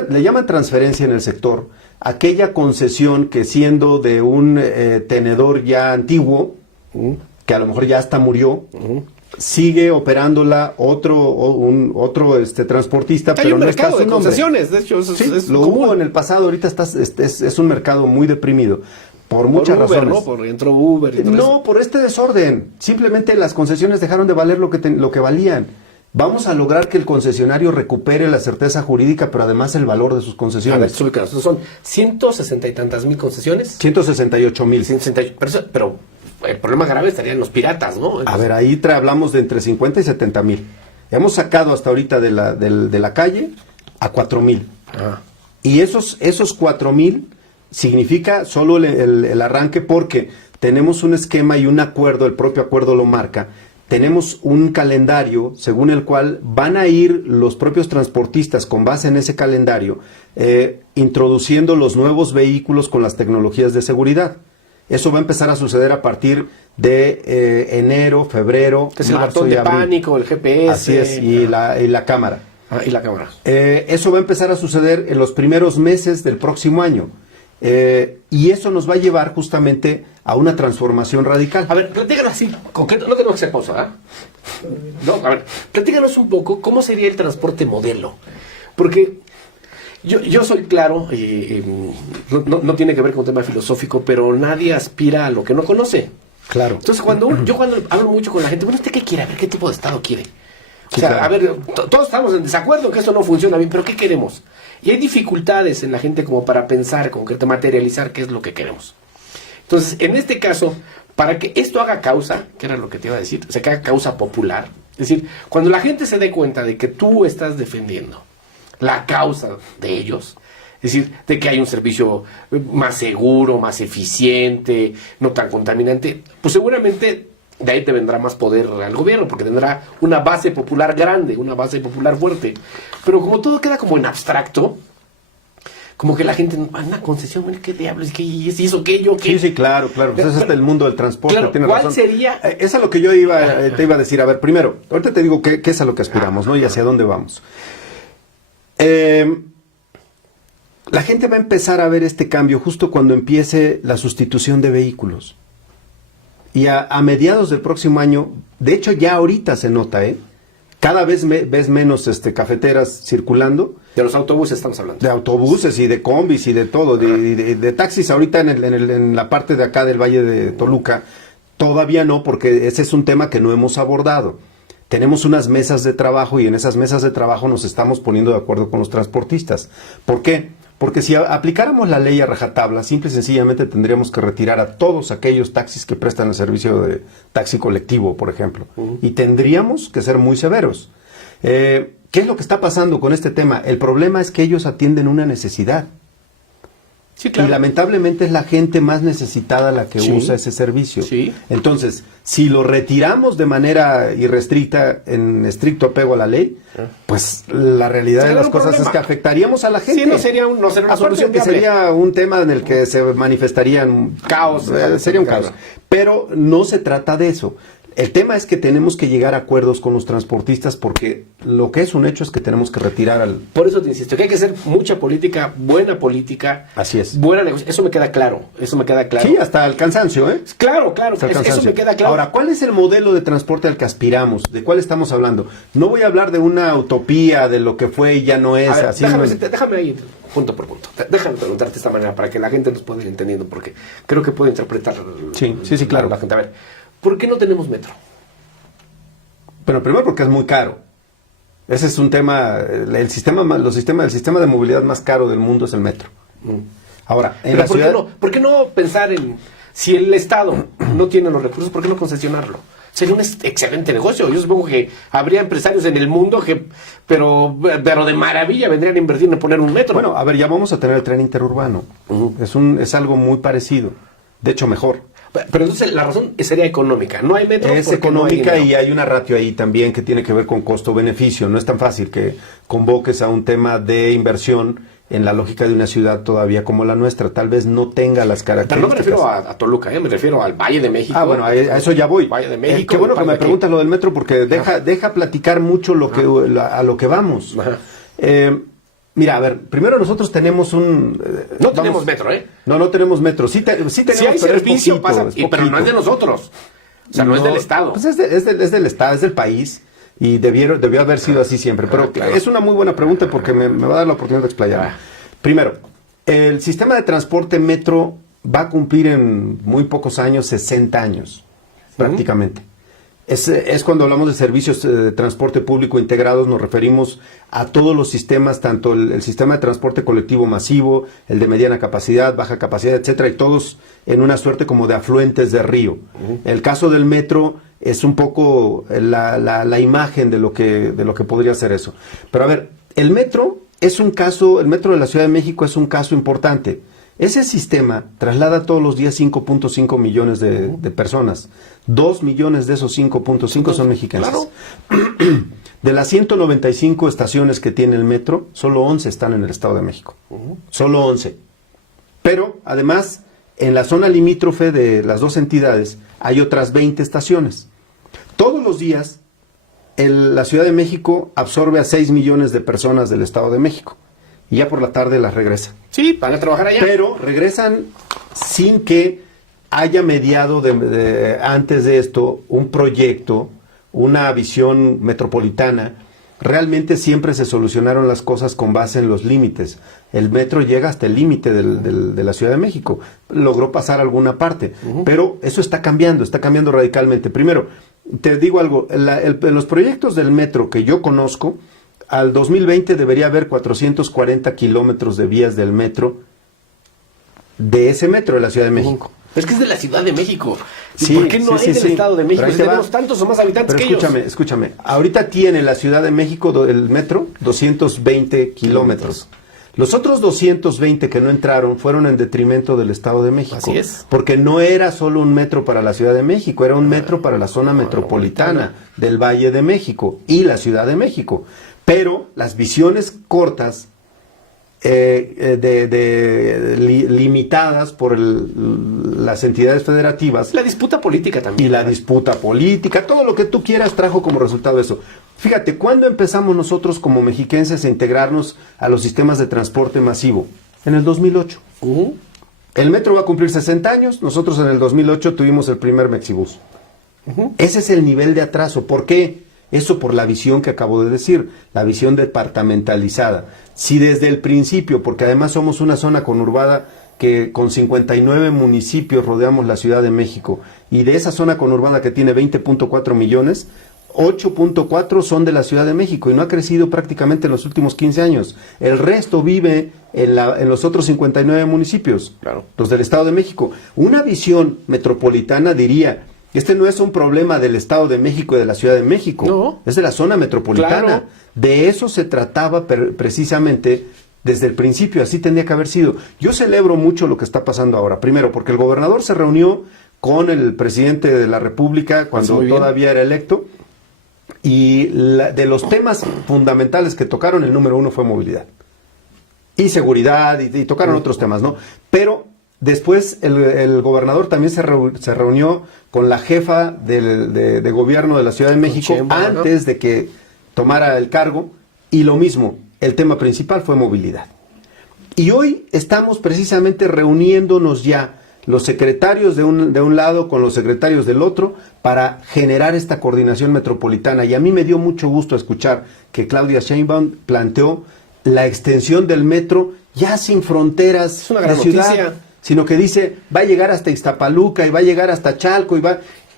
Le llaman transferencia en el sector aquella concesión que siendo de un tenedor ya antiguo, que a lo mejor ya hasta murió, sigue operándola otro transportista, Hay pero un no está mercado su de nombre. concesiones, de hecho, Sí, es lo común. hubo en el pasado, ahorita es un mercado muy deprimido, por muchas Uber, razones. ¿no? Entró Uber. Y todo No, eso. por este desorden. Simplemente las concesiones dejaron de valer lo que valían. Vamos a lograr que el concesionario recupere la certeza jurídica, pero además el valor de sus A ver, concesiones. son 160 y tantas mil concesiones. 168,000. 168, pero el problema grave estarían los piratas, ¿no? A ver, ahí hablamos de entre 50 y 70,000. Hemos sacado hasta ahorita de la calle a 4,000. Ah. Y esos 4,000 significa solo el arranque porque tenemos un esquema y un acuerdo, el propio acuerdo lo marca, tenemos un calendario según el cual van a ir los propios transportistas con base en ese calendario introduciendo los nuevos vehículos con las tecnologías de seguridad. Eso va a empezar a suceder a partir de enero, febrero, que es el botón de pánico, el GPS. Así es, y la cámara. Y la cámara. Eso va a empezar a suceder en los primeros meses del próximo año. Y eso nos va a llevar justamente a una transformación radical. A ver, platícanos así, concreto, no tenemos que ser cosa, No, a ver, platícanos un poco cómo sería el transporte modelo. Porque yo soy claro, no tiene que ver con un tema filosófico, pero nadie aspira a lo que no conoce. Claro. Entonces, cuando hablo mucho con la gente, bueno, ¿usted qué quiere? A ver, ¿qué tipo de Estado quiere? Sí, claro. A ver, todos estamos en desacuerdo que esto no funciona bien, pero ¿qué queremos? Y hay dificultades en la gente como para pensar, concreto, materializar qué es lo que queremos. Entonces, en este caso, para que esto haga causa, que era lo que te iba a decir, o sea, que haga causa popular, es decir, cuando la gente se dé cuenta de que tú estás defendiendo la causa de ellos, es decir, de que hay un servicio más seguro, más eficiente, no tan contaminante, pues seguramente de ahí te vendrá más poder al gobierno, porque tendrá una base popular grande, una base popular fuerte. Pero como todo queda como en abstracto, como que la gente, una concesión, bueno, ¿qué diablos? ¿Y eso qué? ¿Yo qué? Sí, claro. Pues ese es el mundo del transporte, claro, tienes ¿cuál razón. sería? Es a lo que yo te iba a decir. A ver, primero, ahorita te digo qué es a lo que aspiramos, ¿no? Y hacia dónde vamos. La gente va a empezar a ver este cambio justo cuando empiece la sustitución de vehículos. Y a mediados del próximo año, de hecho ya ahorita se nota, cada vez ves menos cafeteras circulando. De los autobuses estamos hablando. De autobuses y de combis y de todo, de taxis ahorita en la parte de acá del Valle de Toluca, todavía no, porque ese es un tema que no hemos abordado. Tenemos unas mesas de trabajo y en esas mesas de trabajo nos estamos poniendo de acuerdo con los transportistas. ¿Por qué? Porque si aplicáramos la ley a rajatabla, simple y sencillamente tendríamos que retirar a todos aquellos taxis que prestan el servicio de taxi colectivo, por ejemplo. Y tendríamos que ser muy severos. ¿Qué es lo que está pasando con este tema? El problema es que ellos atienden una necesidad. Sí, claro. Y lamentablemente es la gente más necesitada la que usa ese servicio. Sí. Entonces, si lo retiramos de manera irrestricta, en estricto apego a la ley, pues la realidad de las cosas es que afectaríamos a la gente. Sí, no sería una solución que sería un tema en el que se manifestarían caos. Sería un caos. Pero no se trata de eso. El tema es que tenemos que llegar a acuerdos con los transportistas porque lo que es un hecho es que tenemos que retirar al... Por eso te insisto, que hay que hacer mucha política, buena política. Así es. Buena negociación. Eso me queda claro. Sí, hasta el cansancio, Claro. Eso me queda claro. Ahora, ¿cuál es el modelo de transporte al que aspiramos? ¿De cuál estamos hablando? No voy a hablar de una utopía, de lo que fue y ya no es. A ver, así déjame ir punto por punto. Déjame preguntarte de esta manera para que la gente nos pueda ir entendiendo, porque creo que puede interpretar. Sí, claro. La gente. A ver, ¿por qué no tenemos metro? Bueno, primero porque es muy caro. Ese es un tema, el sistema de movilidad más caro del mundo es el metro. Ahora, en la ciudad... ¿por qué no pensar en, si el Estado no tiene los recursos, por qué no concesionarlo? Sería un excelente negocio. Yo supongo que habría empresarios en el mundo pero de maravilla vendrían a invertir en poner un metro. Bueno, a ver, ya vamos a tener el tren interurbano. Es algo muy parecido. De hecho, mejor. Pero entonces la razón sería económica. No hay metro. Es económica y hay una ratio ahí también que tiene que ver con costo-beneficio. No es tan fácil que convoques a un tema de inversión en la lógica de una ciudad todavía como la nuestra. Tal vez no tenga las características. Pero no me refiero a Toluca, me refiero al Valle de México. Bueno, a eso ya voy. Valle de México. Qué bueno que me preguntas lo del metro porque deja platicar mucho a lo que vamos. Mira, a ver, primero nosotros tenemos no tenemos metro, No tenemos metro. Sí tenemos, hay servicio, pero no es de nosotros. O sea, no es del Estado. Pues es del Estado, es del país. Y debió haber sido así siempre. Pero claro. Es una muy buena pregunta porque me va a dar la oportunidad de explayar. Primero, el sistema de transporte metro va a cumplir en muy pocos años 60 años, prácticamente. Es cuando hablamos de servicios de transporte público integrados, nos referimos a todos los sistemas, tanto el sistema de transporte colectivo masivo, el de mediana capacidad, baja capacidad, etcétera, y todos en una suerte como de afluentes de río. El caso del metro es un poco la imagen de lo que podría ser eso. Pero a ver, el metro de la Ciudad de México es un caso importante. Ese sistema traslada todos los días 5.5 millones de personas. 2 millones de esos 5.5 son mexicanos. Claro. De las 195 estaciones que tiene el metro, solo 11 están en el Estado de México. Solo 11. Pero, además, en la zona limítrofe de las dos entidades hay otras 20 estaciones. Todos los días, la Ciudad de México absorbe a 6 millones de personas del Estado de México. Y ya por la tarde las regresa. Sí, van a trabajar allá. Pero regresan sin que haya mediado antes de esto un proyecto, una visión metropolitana. Realmente siempre se solucionaron las cosas con base en los límites. El metro llega hasta el límite de la Ciudad de México. Logró pasar alguna parte, pero eso está cambiando radicalmente. Primero, te digo algo, los proyectos del metro que yo conozco, al 2020 debería haber 440 kilómetros de vías del metro, de ese metro de la Ciudad de México. Es que es de la Ciudad de México. Sí, ¿Por qué no hay del Estado de México? Si tenemos va. tantos o más habitantes Pero que ellos. escúchame. Ahorita tiene la Ciudad de México, el metro, 220 kilómetros. Los otros 220 que no entraron fueron en detrimento del Estado de México. Así es. Porque no era solo un metro para la Ciudad de México, era un metro para la zona metropolitana del Valle de México y la Ciudad de México. Pero las visiones cortas, limitadas por las entidades federativas. La disputa política también. Y la disputa política, todo lo que tú quieras trajo como resultado eso. Fíjate, ¿cuándo empezamos nosotros como mexiquenses a integrarnos a los sistemas de transporte masivo? En el 2008. El metro va a cumplir 60 años, nosotros en el 2008 tuvimos el primer Mexibus. Ese es el nivel de atraso. ¿Por qué? Eso por la visión que acabo de decir, la visión departamentalizada. Si desde el principio, porque además somos una zona conurbada que con 59 municipios rodeamos la Ciudad de México, y de esa zona conurbada que tiene 20.4 millones, 8.4 son de la Ciudad de México y no ha crecido prácticamente en los últimos 15 años. El resto vive en los otros 59 municipios, claro, los del Estado de México. Una visión metropolitana diría: este no es un problema del Estado de México y de la Ciudad de México, no, es de la zona metropolitana. Claro. De eso se trataba precisamente desde el principio, así tendría que haber sido. Yo celebro mucho lo que está pasando ahora. Primero, porque el gobernador se reunió con el presidente de la República cuando todavía era electo, y de los temas fundamentales que tocaron, el número uno fue movilidad y seguridad, y tocaron otros temas, ¿no? Pero después el gobernador también se reunió con la jefa de gobierno de la Ciudad de México antes de que tomara el cargo, y lo mismo, el tema principal fue movilidad. Y hoy estamos precisamente reuniéndonos ya los secretarios de un lado con los secretarios del otro para generar esta coordinación metropolitana. Y a mí me dio mucho gusto escuchar que Claudia Sheinbaum planteó la extensión del metro ya sin fronteras. Es una gran noticia. Sino que dice, va a llegar hasta Ixtapaluca y va a llegar hasta Chalco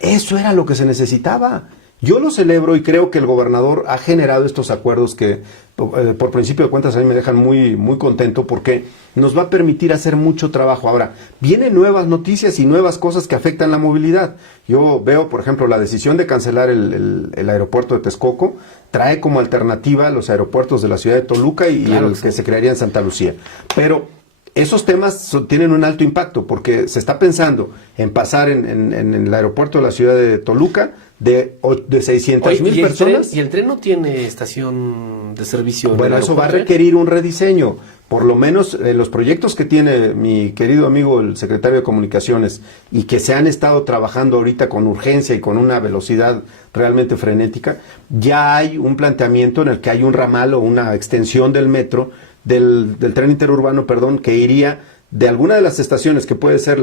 Eso era lo que se necesitaba. Yo lo celebro y creo que el gobernador ha generado estos acuerdos que, por principio de cuentas, a mí me dejan muy, muy contento, porque nos va a permitir hacer mucho trabajo. Ahora, vienen nuevas noticias y nuevas cosas que afectan la movilidad. Yo veo, por ejemplo, la decisión de cancelar el aeropuerto de Texcoco trae como alternativa los aeropuertos de la ciudad de Toluca y el que se crearía en Santa Lucía. Pero esos temas tienen un alto impacto, porque se está pensando en pasar en el aeropuerto de la ciudad de Toluca de 600,000 personas. ¿Y el tren no tiene estación de servicio? Bueno, eso va a requerir un rediseño. Por lo menos los proyectos que tiene mi querido amigo el secretario de Comunicaciones, y que se han estado trabajando ahorita con urgencia y con una velocidad realmente frenética, ya hay un planteamiento en el que hay un ramal o una extensión del metro, del tren interurbano, que iría de alguna de las estaciones, que puede ser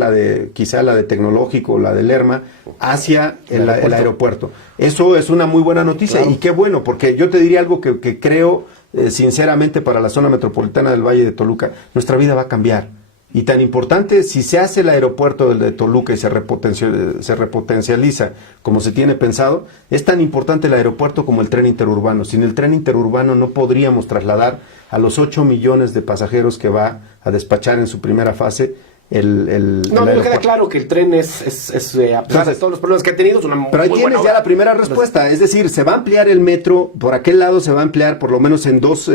quizá la de Tecnológico o la de Lerma, hacia el aeropuerto. Eso es una muy buena noticia, claro. Y qué bueno, porque yo te diría algo que creo sinceramente para la zona metropolitana del Valle de Toluca, nuestra vida va a cambiar. Y tan importante, si se hace el aeropuerto de Toluca y se repotencializa como se tiene pensado, es tan importante el aeropuerto como el tren interurbano. Sin el tren interurbano no podríamos trasladar a los 8 millones de pasajeros que va a despachar en su primera fase No, me queda claro que el tren a pesar de todos los problemas que ha tenido, es una pero ahí muy tienes buena ya obra. la primera respuesta, es decir, se va a ampliar el metro, por aquel lado se va a ampliar por lo menos en dos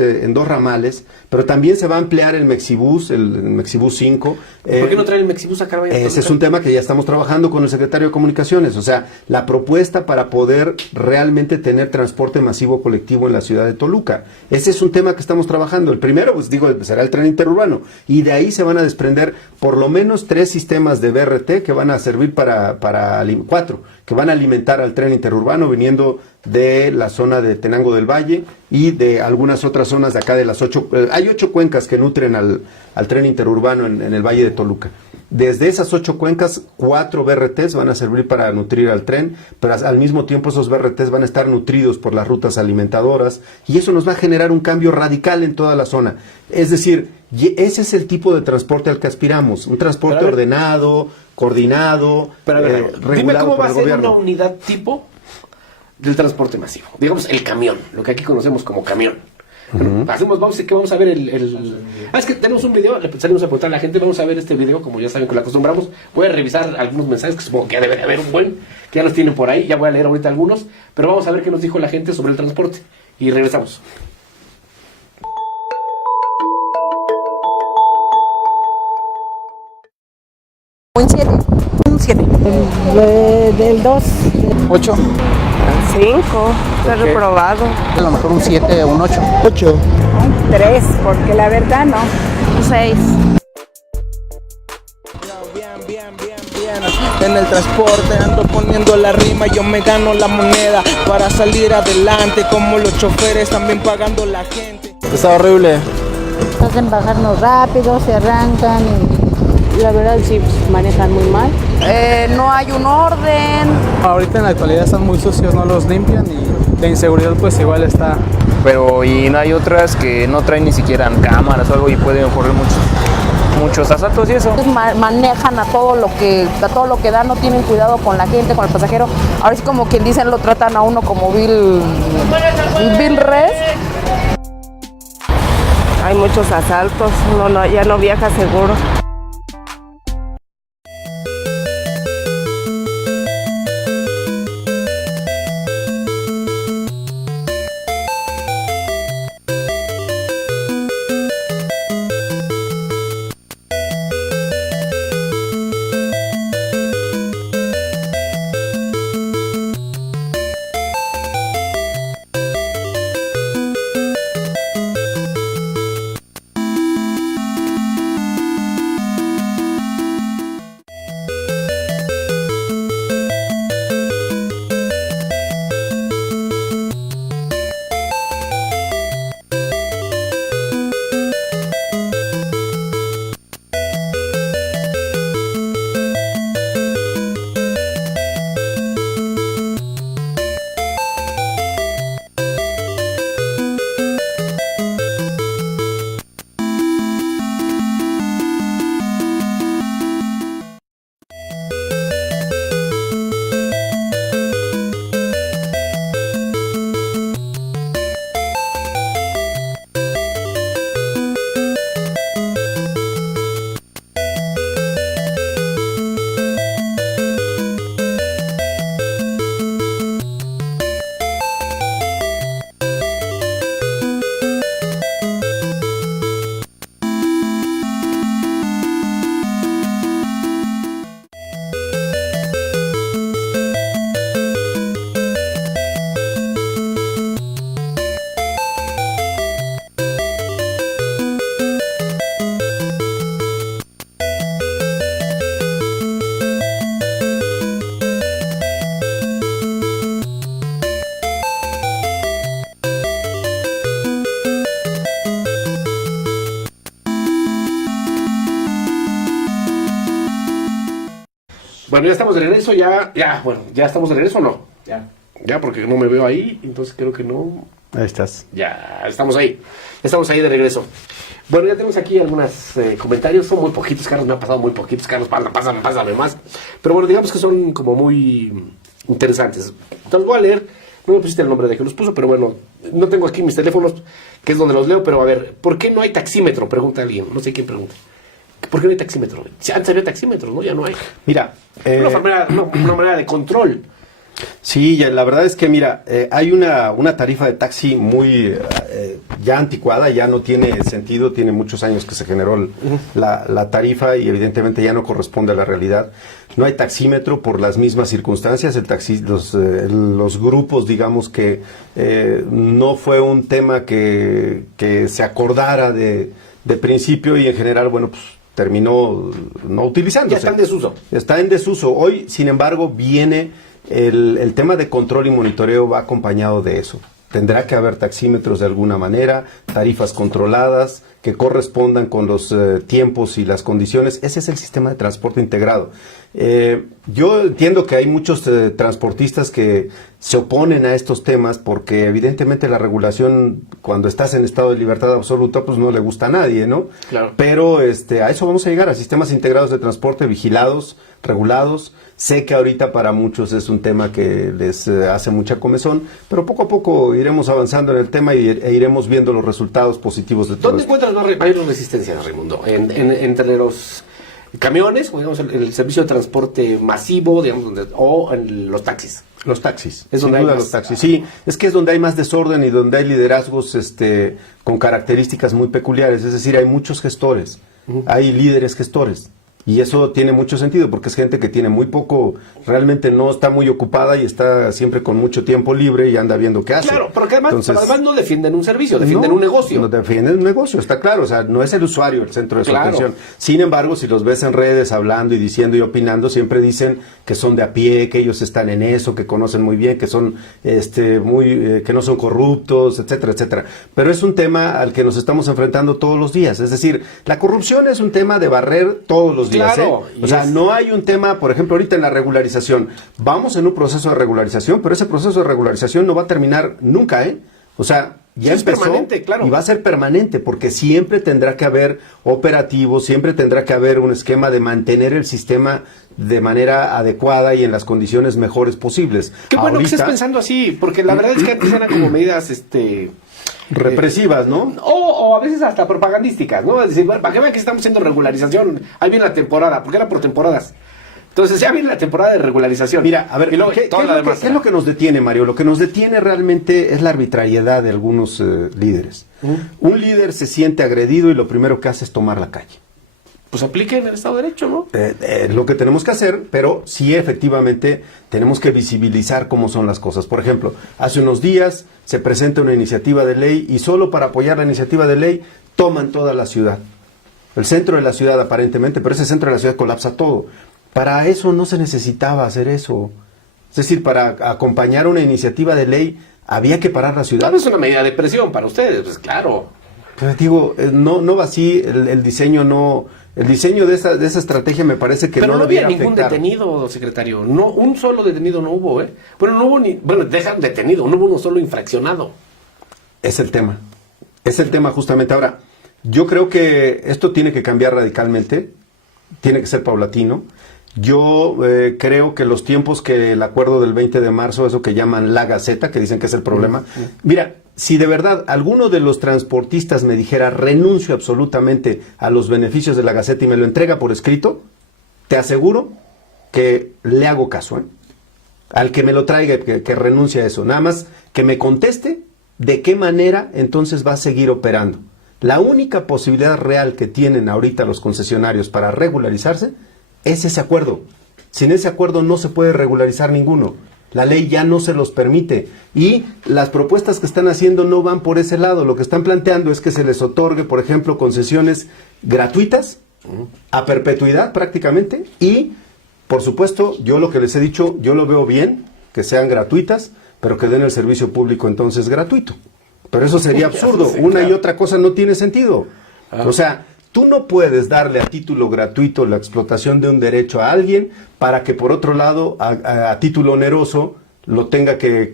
ramales, pero también se va a ampliar el Mexibus 5. ¿Por qué no traen el Mexibus acá? Ese es un tema que ya estamos trabajando con el secretario de Comunicaciones, o sea, la propuesta para poder realmente tener transporte masivo colectivo en la ciudad de Toluca. Ese es un tema que estamos trabajando. El primero, pues digo, será el tren interurbano, y de ahí se van a desprender por lo menos 3 sistemas de BRT que van a servir 4, que van a alimentar al tren interurbano viniendo de la zona de Tenango del Valle y de algunas otras zonas de acá de las 8. Hay 8 cuencas que nutren al tren interurbano en el Valle de Toluca. Desde esas 8 cuencas, 4 BRTs van a servir para nutrir al tren, pero al mismo tiempo esos BRTs van a estar nutridos por las rutas alimentadoras, y eso nos va a generar un cambio radical en toda la zona. Es decir, ese es el tipo de transporte al que aspiramos, un transporte ordenado, coordinado, regulado dime cómo va a ser gobierno. una unidad tipo del transporte masivo. Digamos el camión, lo que aquí conocemos como camión. Bueno, vamos a ver es que tenemos un video, le salimos a preguntar a la gente, vamos a ver este video, como ya saben que lo acostumbramos. Voy a revisar algunos mensajes, que supongo que ya debe de haber un buen, que ya los tienen por ahí, ya voy a leer ahorita algunos, pero vamos a ver qué nos dijo la gente sobre el transporte, y regresamos. Un 7. Del 2. 8. 5. Está reprobado. A lo mejor un 7 o un 8. 3, porque la verdad no. Un 6. En el transporte ando poniendo la rima, yo me gano la moneda para salir adelante, como los choferes también pagando la gente. Está horrible. Hacen bajarnos rápido, se arrancan y la verdad sí manejan muy mal. No hay un orden. Ahorita en la actualidad están muy sucios, no los limpian, y la inseguridad pues igual está. Pero y no hay otras que no traen ni siquiera cámaras o algo y pueden ocurrir muchos asaltos y eso. Manejan a todo lo que dan, no tienen cuidado con la gente, con el pasajero. Ahora sí, como quien dicen, lo tratan a uno como vil res. Hay muchos asaltos, ya no viaja seguro. Bueno, ya estamos de regreso, ya estamos de regreso o no. Ya, porque no me veo ahí, entonces creo que no. Ahí estás. Ya, estamos ahí de regreso. Bueno, ya tenemos aquí algunos comentarios, son muy poquitos, Carlos, me ha pasado muy poquitos, Carlos, pásame más. Pero bueno, digamos que son como muy interesantes. Entonces voy a leer, no me pusiste el nombre de que los puso, pero bueno, no tengo aquí mis teléfonos, que es donde los leo, pero a ver, ¿por qué no hay taxímetro? Pregunta alguien, no sé quién pregunta. ¿Por qué no hay taxímetro? Si antes había taxímetros, ¿no? Ya no hay. Mira, Una manera de control. sí, la verdad es que mira, hay una tarifa de taxi muy ya anticuada, ya no tiene sentido, tiene muchos años que se generó la tarifa y evidentemente ya no corresponde a la realidad. No hay taxímetro por las mismas circunstancias, los grupos, digamos que no fue un tema que se acordara de principio y en general, bueno, pues terminó no utilizándose. Ya está en desuso. Está en desuso. Hoy, sin embargo, viene el tema de control y monitoreo va acompañado de eso. Tendrá que haber taxímetros de alguna manera, tarifas controladas que correspondan con los tiempos y las condiciones. Ese es el sistema de transporte integrado. Yo entiendo que hay muchos transportistas que se oponen a estos temas porque evidentemente la regulación, cuando estás en estado de libertad absoluta, pues no le gusta a nadie, ¿no? Claro. Pero a eso vamos a llegar, a sistemas integrados de transporte vigilados, regulados. Sé que ahorita para muchos es un tema que les hace mucha comezón, pero poco a poco iremos avanzando en el tema e iremos viendo los resultados positivos de todo ¿Dónde esto. encuentras mayor resistencia, Raimundo? ¿Entre los camiones, o digamos el servicio de transporte masivo, digamos, o en los taxis? Los taxis, Es sin donde hay duda más- los taxis. Sí, es que es donde hay más desorden y donde hay liderazgos con características muy peculiares. Es decir, hay muchos gestores, hay líderes gestores. Y eso tiene mucho sentido porque es gente que tiene muy poco, realmente no está muy ocupada y está siempre con mucho tiempo libre y anda viendo qué hace. Claro, porque además, Entonces, pero además no defienden un servicio, defienden un negocio. No defienden un negocio, está claro. O sea, no es el usuario el centro de su Claro. atención. Sin embargo, si los ves en redes hablando y diciendo y opinando, siempre dicen que son de a pie, que ellos están en eso, que conocen muy bien, que son que no son corruptos, etcétera, etcétera. Pero es un tema al que nos estamos enfrentando todos los días. Es decir, la corrupción es un tema de barrer todos los días. Claro, O sea, no hay un tema, por ejemplo, ahorita en la regularización. Vamos en un proceso de regularización, pero ese proceso de regularización no va a terminar nunca, ¿eh? O sea, ya Sí, es empezó permanente, claro. y va a ser permanente porque siempre tendrá que haber operativos, siempre tendrá que haber un esquema de mantener el sistema de manera adecuada y en las condiciones mejores posibles. Qué bueno que estés Ahorita, pensando así, porque la verdad es que antes eran como medidas, represivas, ¿no? o a veces hasta propagandísticas, ¿no? Es decir, bueno, para que vean que estamos haciendo regularización, ahí viene la temporada, porque era por temporadas. Entonces ya viene la temporada de regularización. Mira, a ver, Y luego ¿qué toda es la lo que, demás qué es lo que nos detiene, Mario? Lo que nos detiene realmente es la arbitrariedad de algunos líderes. Un líder se siente agredido y lo primero que hace es tomar la calle. Pues apliquen el Estado de Derecho, ¿no? Es lo que tenemos que hacer, pero sí efectivamente tenemos que visibilizar cómo son las cosas. Por ejemplo, hace unos días se presenta una iniciativa de ley y solo para apoyar la iniciativa de ley toman toda la ciudad. El centro de la ciudad aparentemente, pero ese centro de la ciudad colapsa todo. Para eso no se necesitaba hacer eso. Es decir, para acompañar una iniciativa de ley había que parar la ciudad. No es una medida de presión para ustedes, pues claro. Pero digo, no va así, el diseño no... El diseño de esa estrategia me parece que Pero no había debiera ningún afectar. detenido, secretario. No, un solo detenido no hubo, ¿eh? Bueno, no hubo dejan detenido, no hubo uno solo infraccionado. Es el tema. Es el tema justamente. Ahora, yo creo que esto tiene que cambiar radicalmente, tiene que ser paulatino. Yo creo que los tiempos que el acuerdo del 20 de marzo, eso que llaman la Gaceta, que dicen que es el problema. Mira, si de verdad alguno de los transportistas me dijera renuncio absolutamente a los beneficios de la Gaceta y me lo entrega por escrito, te aseguro que le hago caso, ¿eh? Al que me lo traiga, que renuncie a eso. Nada más que me conteste de qué manera entonces va a seguir operando. La única posibilidad real que tienen ahorita los concesionarios para regularizarse es ese acuerdo. Sin ese acuerdo no se puede regularizar ninguno. La ley ya no se los permite. Y las propuestas que están haciendo no van por ese lado. Lo que están planteando es que se les otorgue, por ejemplo, concesiones gratuitas, a perpetuidad prácticamente. Y, por supuesto, yo lo que les he dicho, yo lo veo bien, que sean gratuitas, pero que den el servicio público entonces gratuito. Pero eso sería absurdo. Sí, Una y claro. otra cosa no tiene sentido. O sea, tú no puedes darle a título gratuito la explotación de un derecho a alguien para que por otro lado, a título oneroso, lo tenga que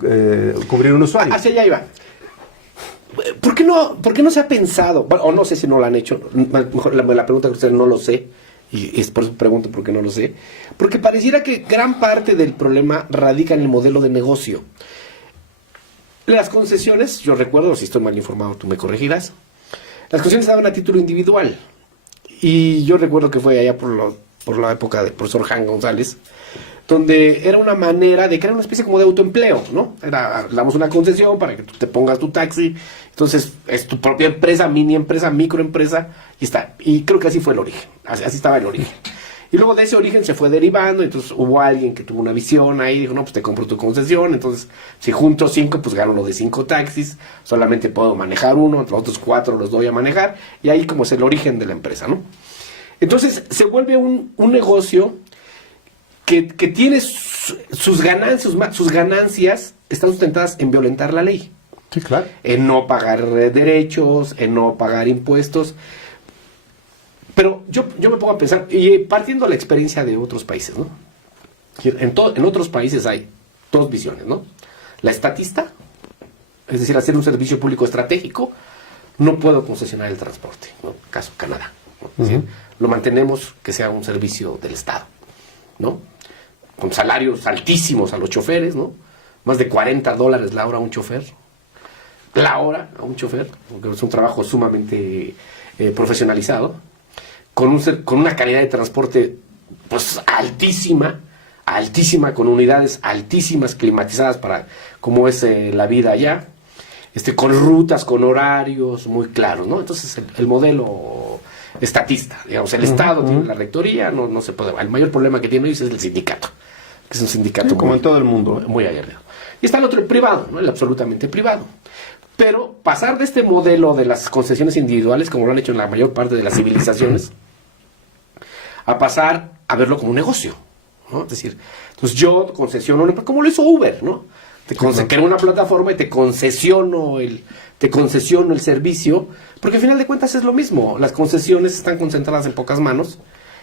cubrir un usuario. Hacia allá iba. ¿Por qué no se ha pensado? Bueno, o no sé si no lo han hecho. Mejor la pregunta que usted no lo sé. Y es por eso pregunto por qué no lo sé. Porque pareciera que gran parte del problema radica en el modelo de negocio. Las concesiones, yo recuerdo, si estoy mal informado, tú me corregirás. Las concesiones se daban a título individual. Y yo recuerdo que fue allá por la época del profesor Jan González, donde era una manera de crear una especie como de autoempleo, ¿no? Damos una concesión para que tú te pongas tu taxi, entonces es tu propia empresa, mini empresa, microempresa, y está. Y creo que así fue el origen, así estaba el origen. Y luego de ese origen se fue derivando, entonces hubo alguien que tuvo una visión ahí, dijo, no, pues te compro tu concesión, entonces si junto 5, pues gano lo de 5 taxis, solamente puedo manejar uno, los otros 4 los doy a manejar, y ahí como es el origen de la empresa, ¿no? Entonces se vuelve un negocio que tiene sus ganancias están sustentadas en violentar la ley. Sí, claro. En no pagar derechos, en no pagar impuestos. Pero yo me pongo a pensar, y partiendo de la experiencia de otros países, ¿no? En otros países hay 2 visiones, ¿no? La estatista, es decir, hacer un servicio público estratégico, no puedo concesionar el transporte, ¿no? Caso Canadá, ¿no? Es decir, lo mantenemos que sea un servicio del Estado, ¿no? Con salarios altísimos a los choferes, ¿no? Más de $40 la hora a un chofer. La hora a un chofer, porque es un trabajo sumamente profesionalizado, con una calidad de transporte pues altísima, con unidades altísimas, climatizadas para como es la vida allá, con rutas, con horarios muy claros, ¿no? Entonces el modelo estatista, digamos, el Estado tiene la rectoría, no se puede. El mayor problema que tiene hoy es el sindicato, que es un sindicato como en todo el mundo, muy aguerrido. Y está el otro, el privado, ¿no? El absolutamente privado. Pero pasar de este modelo de las concesiones individuales, como lo han hecho en la mayor parte de las civilizaciones, a pasar a verlo como un negocio, ¿no? Es decir, entonces yo concesiono, como lo hizo Uber, ¿no? Creo una plataforma y te concesiono el servicio, porque al final de cuentas es lo mismo. Las concesiones están concentradas en pocas manos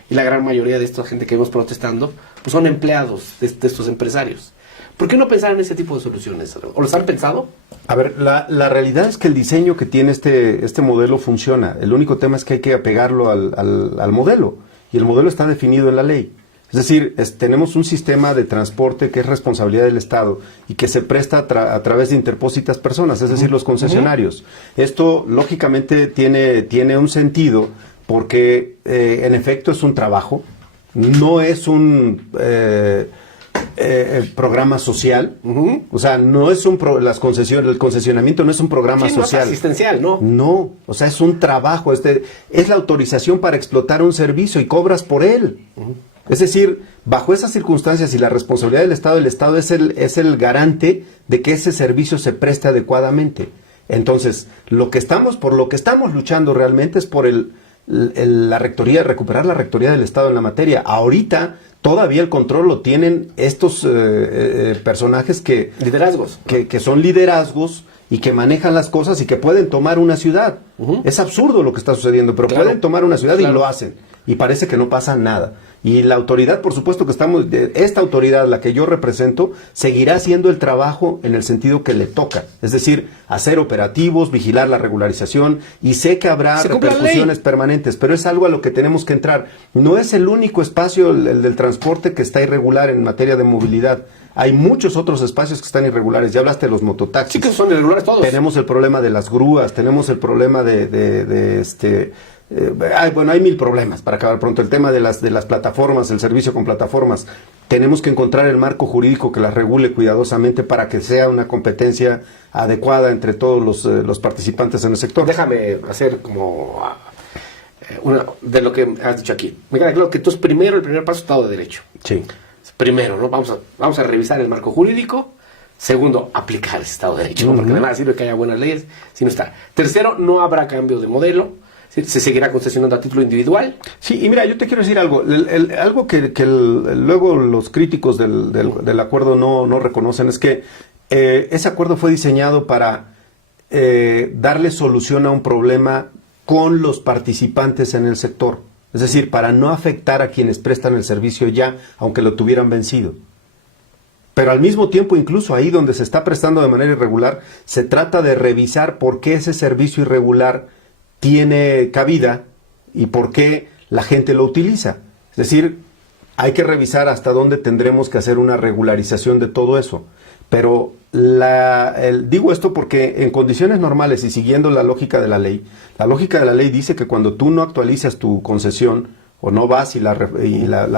y la gran mayoría de esta gente que vemos protestando pues son empleados de estos empresarios. ¿Por qué no pensar en ese tipo de soluciones? ¿O los han pensado? A ver, la realidad es que el diseño que tiene este modelo funciona. El único tema es que hay que apegarlo al modelo. Y el modelo está definido en la ley. Es decir, tenemos un sistema de transporte que es responsabilidad del Estado y que se presta a través de interpósitas personas, es decir, los concesionarios. Esto, lógicamente, tiene un sentido porque, en efecto, es un trabajo, no es un programa social, o sea, no es el concesionamiento no es un programa social. No es asistencial, ¿no? No, o sea, es un trabajo, es la autorización para explotar un servicio y cobras por él. Es decir, bajo esas circunstancias y la responsabilidad del Estado es el garante de que ese servicio se preste adecuadamente. Entonces, por lo que estamos luchando realmente es por la rectoría, recuperar la rectoría del Estado en la materia. Ahorita todavía el control lo tienen estos personajes liderazgos que son liderazgos y que manejan las cosas y que pueden tomar una ciudad. Es absurdo lo que está sucediendo, pero pueden tomar una ciudad y lo hacen. Y parece que no pasa nada. Y la autoridad, por supuesto esta autoridad, la que yo represento, seguirá haciendo el trabajo en el sentido que le toca. Es decir, hacer operativos, vigilar la regularización, y sé que habrá repercusiones permanentes, pero es algo a lo que tenemos que entrar. No es el único espacio, el del transporte, que está irregular en materia de movilidad. Hay muchos otros espacios que están irregulares. Ya hablaste de los mototaxis. Sí, que son irregulares todos. Tenemos el problema de las grúas, tenemos el problema bueno, hay 1000 problemas para acabar pronto. El tema de las plataformas, el servicio con plataformas. Tenemos que encontrar el marco jurídico que las regule cuidadosamente para que sea una competencia adecuada entre todos los participantes en el sector. Déjame hacer como de lo que has dicho aquí. Me queda claro que tú el primer paso es Estado de Derecho. Sí. Primero, ¿no? Vamos a revisar el marco jurídico. Segundo, aplicar ese Estado de Derecho, ¿no? Porque de nada sirve que haya buenas leyes si no está. Tercero, no habrá cambio de modelo. Se seguirá concesionando a título individual. Sí, y mira, yo te quiero decir algo. Algo que luego los críticos del acuerdo no reconocen es que ese acuerdo fue diseñado para darle solución a un problema con los participantes en el sector. Es decir, para no afectar a quienes prestan el servicio ya, aunque lo tuvieran vencido. Pero al mismo tiempo, incluso ahí donde se está prestando de manera irregular, se trata de revisar por qué ese servicio irregular tiene cabida y por qué la gente lo utiliza. Es decir, hay que revisar hasta dónde tendremos que hacer una regularización de todo eso. pero digo esto porque en condiciones normales y siguiendo la lógica de la ley dice que cuando tú no actualizas tu concesión o no vas y la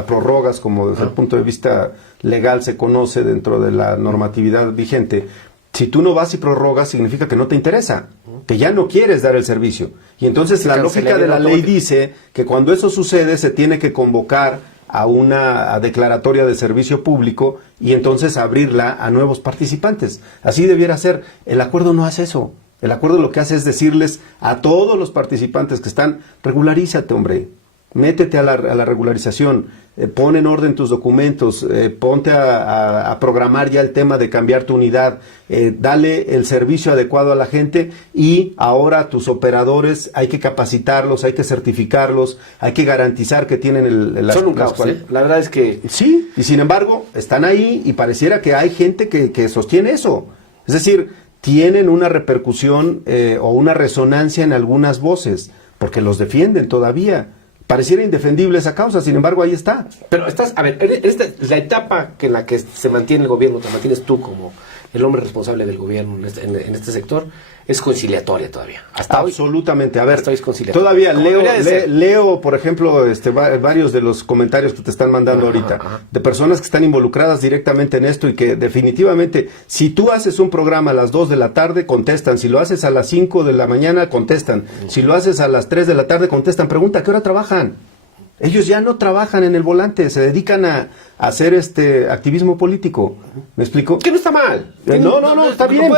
prorrogas, como desde el punto de vista legal se conoce dentro de la normatividad vigente, si tú no vas y prorrogas significa que no te interesa, que ya no quieres dar el servicio. Y entonces la lógica de la ley dice que cuando eso sucede se tiene que convocar a una declaratoria de servicio público y entonces abrirla a nuevos participantes. Así debiera ser. El acuerdo no hace eso. El acuerdo lo que hace es decirles a todos los participantes que están, regularízate, hombre, métete a la regularización, pon en orden tus documentos, ponte a programar ya el tema de cambiar tu unidad, dale el servicio adecuado a la gente y ahora tus operadores hay que capacitarlos, hay que certificarlos, hay que garantizar que tienen son un caos, La verdad es que... Sí, y sin embargo están ahí y pareciera que hay gente que sostiene eso. Es decir, tienen una repercusión o una resonancia en algunas voces, porque los defienden todavía. Pareciera indefendible esa causa, sin embargo ahí está. Pero la etapa en la que se mantiene el gobierno, te mantienes tú como el hombre responsable del gobierno en este sector, es conciliatoria todavía. Hasta absolutamente. A ver, hasta hoy es conciliatoria. Todavía leo, por ejemplo, varios de los comentarios que te están mandando ahorita, de personas que están involucradas directamente en esto y que definitivamente, si tú haces un programa a las 2 de la tarde, contestan. Si lo haces a las 5 de la mañana, contestan. Si lo haces a las 3 de la tarde, contestan. Pregunta, ¿a qué hora trabajan? Ellos ya no trabajan en el volante, se dedican a hacer activismo político. ¿Me explico? Que no está mal. No, está bien.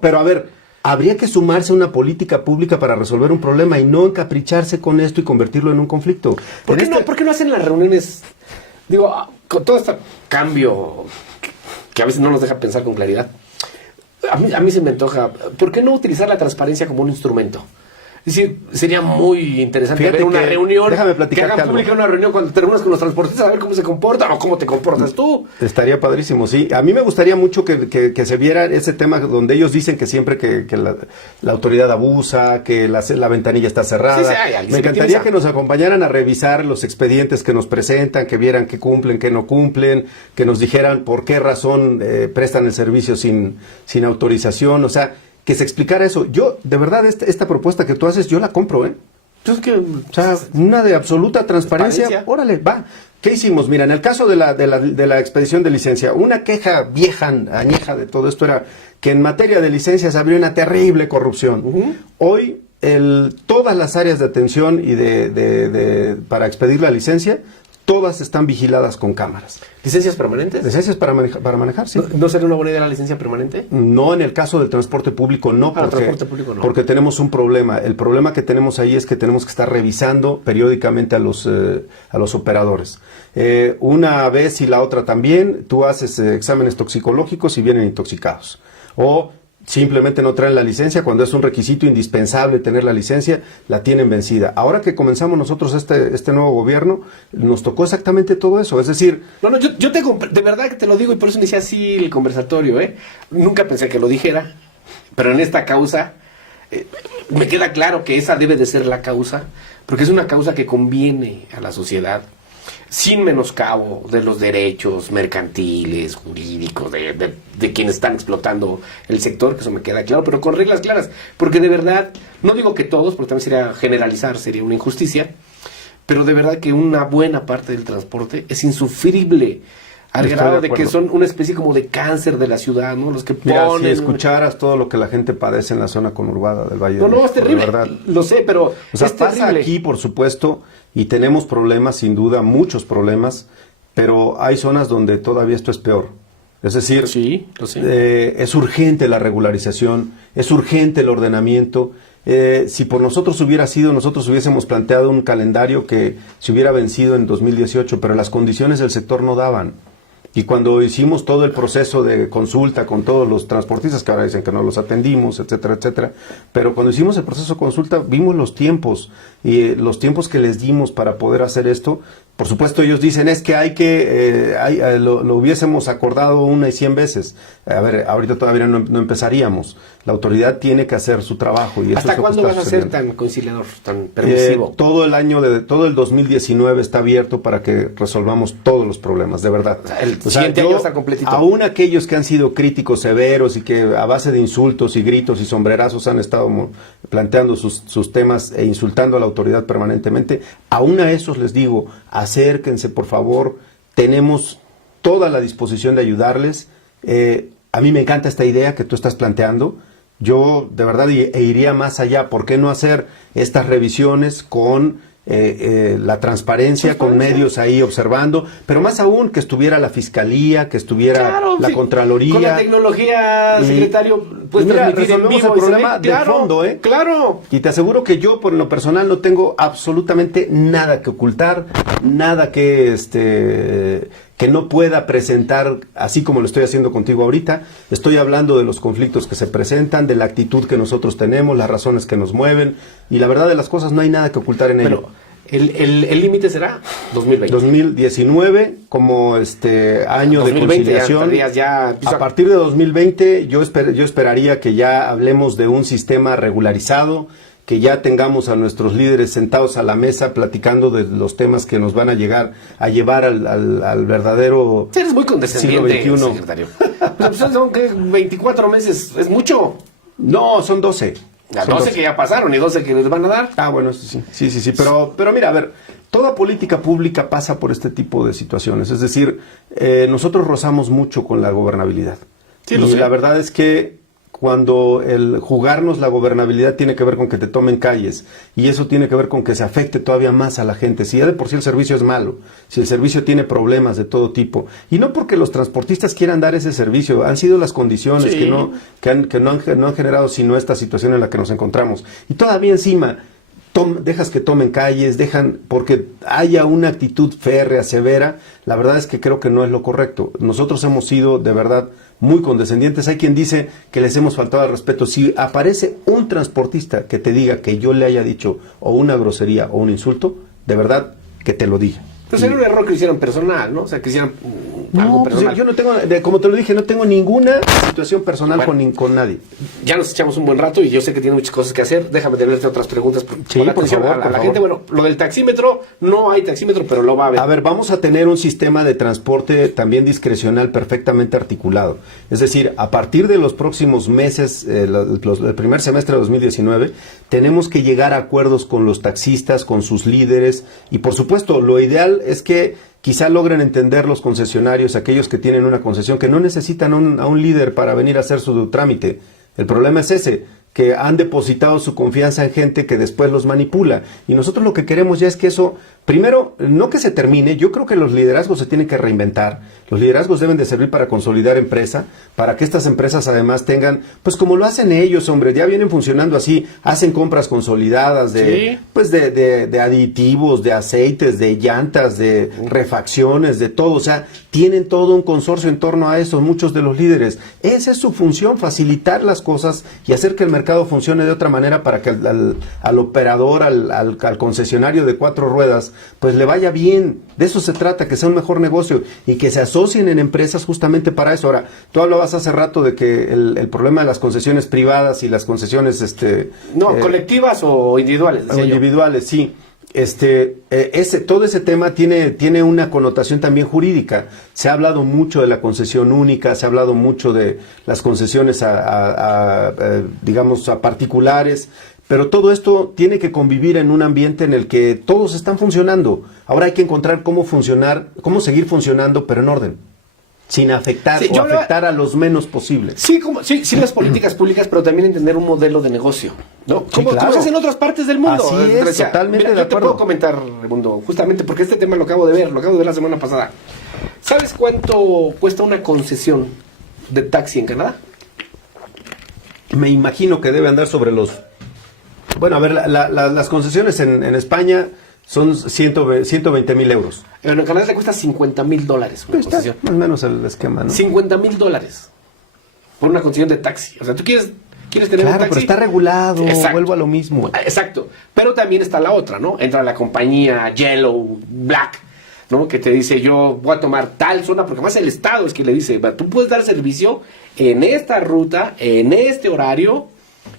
Pero a ver, habría que sumarse a una política pública para resolver un problema y no encapricharse con esto y convertirlo en un conflicto. ¿Por qué no hacen las reuniones? Digo, con todo este cambio que a veces no nos deja pensar con claridad, a mí se me antoja, ¿por qué no utilizar la transparencia como un instrumento? Es decir, sería muy interesante ver una reunión, que hagan pública una reunión cuando te reúnas con los transportistas a ver cómo se comportan o cómo te comportas tú. Estaría padrísimo, sí. A mí me gustaría mucho que se viera ese tema donde ellos dicen que siempre que la autoridad abusa, que la ventanilla está cerrada. Sí, me encantaría que nos acompañaran a revisar los expedientes que nos presentan, que vieran qué cumplen, qué no cumplen, que nos dijeran por qué razón prestan el servicio sin autorización, o sea, que se explicara eso. Yo, de verdad, esta propuesta que tú haces, yo la compro, Entonces, o sea, una de absoluta transparencia. Órale, va. ¿Qué hicimos? Mira, en el caso de la expedición de licencia, una queja vieja, añeja de todo esto era que en materia de licencias habría una terrible corrupción. Hoy, todas las áreas de atención y para expedir la licencia, todas están vigiladas con cámaras. ¿Licencias permanentes? Licencias para manejar, sí. ¿No sería una buena idea la licencia permanente? No, en el caso del transporte público no, porque tenemos un problema. El problema que tenemos ahí es que tenemos que estar revisando periódicamente a los operadores. Una vez y la otra también, tú haces exámenes toxicológicos y vienen intoxicados. O simplemente no traen la licencia, cuando es un requisito indispensable tener la licencia, la tienen vencida. Ahora que comenzamos nosotros este nuevo gobierno, nos tocó exactamente todo eso, es decir... yo de verdad que te lo digo y por eso inicié así el conversatorio, Nunca pensé que lo dijera, pero en esta causa me queda claro que esa debe de ser la causa, porque es una causa que conviene a la sociedad, sin menoscabo de los derechos mercantiles, jurídicos, de quienes están explotando el sector, que eso me queda claro, pero con reglas claras, porque de verdad, no digo que todos, porque también sería generalizar, sería una injusticia, pero de verdad que una buena parte del transporte es insufrible, al grado de que son una especie como de cáncer de la ciudad, ¿no? Los que ponen... Mira, si escucharas todo lo que la gente padece en la zona conurbada del Valle de México. No, es terrible, lo sé, pero o sea, es pasa terrible. Aquí, por supuesto, y tenemos problemas, sin duda, muchos problemas, pero hay zonas donde todavía esto es peor. Es decir, sí, lo sé. Es urgente la regularización, es urgente el ordenamiento. Si por nosotros hubiera sido, nosotros hubiésemos planteado un calendario que se hubiera vencido en 2018, pero las condiciones del sector no daban. Y cuando hicimos todo el proceso de consulta con todos los transportistas, que ahora dicen que no los atendimos, etcétera, etcétera, pero cuando hicimos el proceso de consulta vimos los tiempos, y los tiempos que les dimos para poder hacer esto. Por supuesto ellos dicen, es que lo hubiésemos acordado 1 y 100 veces. A ver, ahorita todavía no empezaríamos. La autoridad tiene que hacer su trabajo. Y ¿Hasta cuándo vas a ser tan conciliador, tan permisivo? Todo el 2019 está abierto para que resolvamos todos los problemas, de verdad. O sea, Siguiente año va a estar completito. aún aquellos que han sido críticos severos y que a base de insultos y gritos y sombrerazos han estado planteando sus temas e insultando a la autoridad permanentemente, aún a esos les digo, acérquense por favor, tenemos toda la disposición de ayudarles. A mí me encanta esta idea que tú estás planteando. Yo de verdad iría más allá. ¿Por qué no hacer estas revisiones con la transparencia, con medios ahí observando, pero más aún que estuviera la fiscalía, que estuviera la Contraloría? Con la tecnología, secretario, pues mira, transmitir en resolvemos vivo el problema de claro, fondo, Claro. Y te aseguro que yo, por lo personal, no tengo absolutamente nada que ocultar, nada que no pueda presentar, así como lo estoy haciendo contigo ahorita. Estoy hablando de los conflictos que se presentan, de la actitud que nosotros tenemos, las razones que nos mueven, y la verdad de las cosas no hay nada que ocultar en ello. El límite será 2020. 2019 como año 2020, de conciliación. A partir de 2020 yo esperaría que ya hablemos de un sistema regularizado, que ya tengamos a nuestros líderes sentados a la mesa platicando de los temas que nos van a llevar al verdadero Eres muy condescendiente, siglo XXI. secretario. Pues son que 24 meses, es mucho. No, son 12. Las Son 12 que ya pasaron y 12 que les van a dar. Ah, bueno, sí. Pero mira, a ver, toda política pública pasa por este tipo de situaciones. Es decir, nosotros rozamos mucho con la gobernabilidad. Sí, y lo sé. la verdad es que cuando el jugarnos la gobernabilidad tiene que ver con que te tomen calles, y eso tiene que ver con que se afecte todavía más a la gente. Si ya de por sí el servicio es malo, si el servicio tiene problemas de todo tipo, y no porque los transportistas quieran dar ese servicio, han sido las condiciones Sí. que no han generado sino esta situación en la que nos encontramos. Y todavía encima dejas que tomen calles, porque haya una actitud férrea, severa. La verdad es que creo que no es lo correcto. Nosotros hemos sido de verdad muy condescendientes. Hay quien dice que les hemos faltado al respeto. Si aparece un transportista que te diga que yo le haya dicho o una grosería o un insulto, de verdad que te lo diga. Pero sería un error que hicieran personal, ¿no? O sea, que hicieran algo pues personal. yo no tengo, como te lo dije, no tengo ninguna situación personal con nadie. Ya nos echamos un buen rato y yo sé que tiene muchas cosas que hacer. Déjame tenerte otras preguntas. Sí, Pon por atención favor, a por la favor. gente. Bueno, lo del taxímetro, no hay taxímetro, pero lo va a haber. A ver, vamos a tener un sistema de transporte también discrecional perfectamente articulado. Es decir, a partir de los próximos meses, el primer semestre de 2019, tenemos que llegar a acuerdos con los taxistas, con sus líderes, y por supuesto, lo ideal es que quizá logren entender los concesionarios, aquellos que tienen una concesión, que no necesitan a un líder para venir a hacer su trámite. El problema es ese, que han depositado su confianza en gente que después los manipula. Y nosotros lo que queremos ya es que eso, primero, no que se termine. Yo creo que los liderazgos se tienen que reinventar. Los liderazgos deben de servir para consolidar empresa, para que estas empresas además tengan, pues como lo hacen ellos, hombre, ya vienen funcionando así, hacen compras consolidadas de aditivos, de aceites, de llantas, de refacciones, de todo. O sea, tienen todo un consorcio en torno a eso, muchos de los líderes. Esa es su función, facilitar las cosas y hacer que el mercado funcione de otra manera para que al operador, al concesionario de 4 ruedas, pues le vaya bien. De eso se trata, que sea un mejor negocio y que se asocien en empresas justamente para eso. Ahora, tú hablabas hace rato de que el problema de las concesiones privadas y las concesiones colectivas o individuales. O individuales, sí. Todo ese tema tiene una connotación también jurídica. Se ha hablado mucho de la concesión única, se ha hablado mucho de las concesiones digamos, a particulares, pero todo esto tiene que convivir en un ambiente en el que todos están funcionando. Ahora hay que encontrar cómo seguir funcionando, pero en orden, sin afectar afectar a los menos posibles. Sí, sí, las políticas públicas, pero también entender un modelo de negocio, ¿no? Sí, ¿Cómo se hace en otras partes del mundo? Así es, totalmente de yo acuerdo. te puedo comentar, Raimundo, justamente porque este tema lo acabo de ver la semana pasada. ¿Sabes cuánto cuesta una concesión de taxi en Canadá? Me imagino que debe andar sobre los... Bueno, a ver, las concesiones en España son 120,000 euros. En Canadá le cuesta $50,000 una concesión. Más o menos el esquema, ¿no? $50,000 por una concesión de taxi. O sea, tú quieres tener un taxi. Pero está regulado, vuelvo a lo mismo. Exacto. Pero también está la otra, ¿no? Entra la compañía Yellow, Black, ¿no? Que te dice, yo voy a tomar tal zona, porque además el Estado es que le dice, tú puedes dar servicio en esta ruta, en este horario,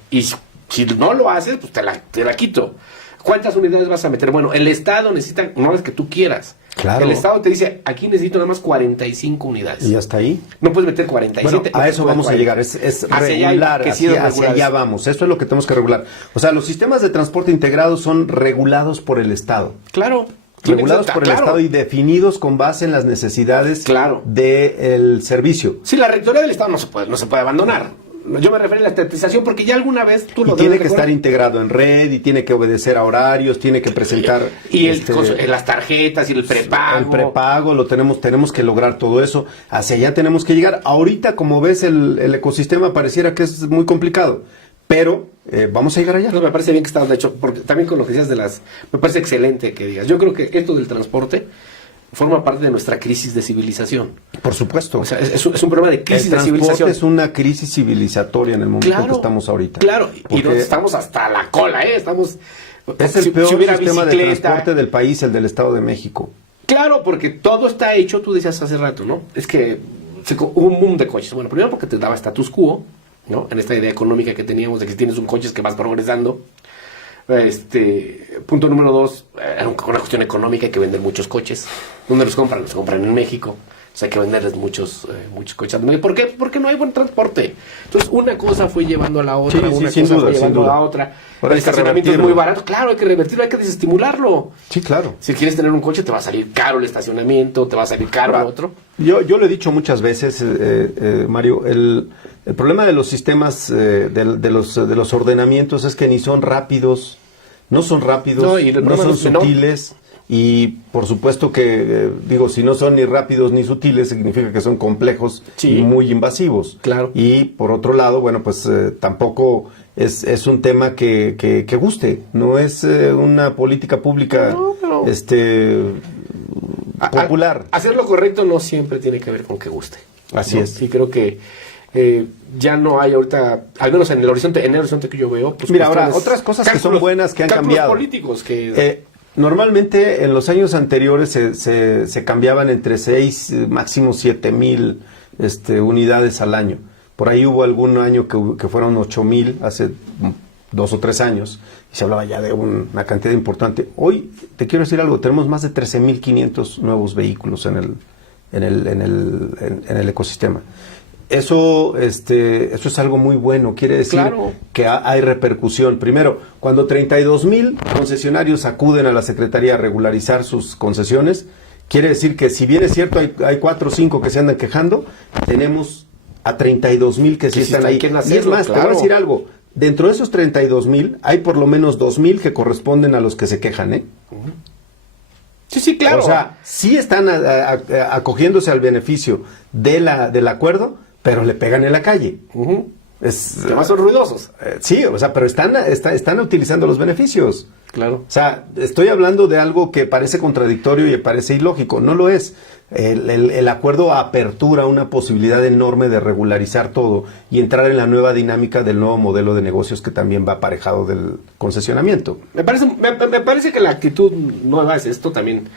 y si no lo haces, pues te la quito. ¿Cuántas unidades vas a meter? Bueno, el Estado necesita, no las que tú quieras, Claro. El Estado te dice, aquí necesito nada más 45 unidades. Y hasta ahí. No puedes meter 47. Bueno, a eso vamos a llegar, es Hacia regular, allá, hacia allá vamos, eso es lo que tenemos que regular. O sea, los sistemas de transporte integrados son regulados por el Estado. Claro. Regulados por el Estado y definidos con base en las necesidades del servicio. Sí, la rectoría del Estado no se puede abandonar. Yo me refiero a la estatización porque ya alguna vez tú lo y tiene que estar integrado en red y tiene que obedecer a horarios, tiene que presentar y las tarjetas y el prepago. El prepago lo tenemos que lograr todo eso. Hacia allá tenemos que llegar. Ahorita, como ves, el ecosistema pareciera que es muy complicado, pero vamos a llegar allá. No, me parece bien que estás, de hecho, porque también con lo que decías me parece excelente que digas. Yo creo que esto del transporte forma parte de nuestra crisis de civilización. Por supuesto. O sea, es un problema de crisis de civilización. El transporte es una crisis civilizatoria en el momento que estamos ahorita. Claro, y no estamos hasta la cola, Estamos... Es el peor sistema de transporte del país, el del Estado de México. Claro, porque todo está hecho, tú decías hace rato, ¿no? Es que hubo un boom de coches. Bueno, primero porque te daba status quo, ¿no? En esta idea económica que teníamos de que si tienes un coche es que vas progresando. Punto número 2, era una cuestión económica, hay que vender muchos coches. ¿Dónde los compran? Los compran en México. O sea, hay que venderles muchos coches. ¿Por qué? Porque no hay buen transporte. Entonces, una cosa fue llevando a la otra, una cosa fue llevando a la otra. El estacionamiento es muy barato. Claro, hay que revertirlo, hay que desestimularlo. Sí, claro. Si quieres tener un coche, te va a salir caro el estacionamiento, te va a salir caro el otro. Yo lo he dicho muchas veces, Mario, el problema de los sistemas, de los ordenamientos es que ni son rápidos, no son sutiles. Y por supuesto que, si no son ni rápidos ni sutiles, significa que son complejos y muy invasivos. Claro. Y por otro lado, bueno, pues tampoco es un tema que guste. No es una política pública popular. Hacer lo correcto no siempre tiene que ver con que guste. Así es. Y creo que ya no hay ahorita, al menos en el horizonte que yo veo. Pues mira, ahora, otras cosas que son buenas que han cambiado. Políticos que... Normalmente en los años anteriores se cambiaban entre 6, máximo 7,000 unidades al año. Por ahí hubo algún año que fueron 8,000, hace 2 o 3 años, y se hablaba ya de una cantidad importante. Hoy, te quiero decir algo, tenemos más de 13,500 nuevos vehículos en el ecosistema. Eso es algo muy bueno, quiere decir que hay repercusión. Primero, cuando 32,000 concesionarios acuden a la Secretaría a regularizar sus concesiones, quiere decir que si bien es cierto hay 4 o 5 que se andan quejando, tenemos a 32,000 que sí están ahí. Y es más, te voy a decir algo, dentro de esos 32,000 hay por lo menos 2,000 que corresponden a los que se quejan, Sí, claro. O sea, sí están acogiéndose al beneficio del acuerdo, pero le pegan en la calle. Además son ruidosos. Sí, o sea, pero están utilizando los beneficios. Claro. O sea, estoy hablando de algo que parece contradictorio y parece ilógico. No lo es. El acuerdo apertura una posibilidad enorme de regularizar todo y entrar en la nueva dinámica del nuevo modelo de negocios que también va aparejado del concesionamiento. Me parece que la actitud nueva es esto también.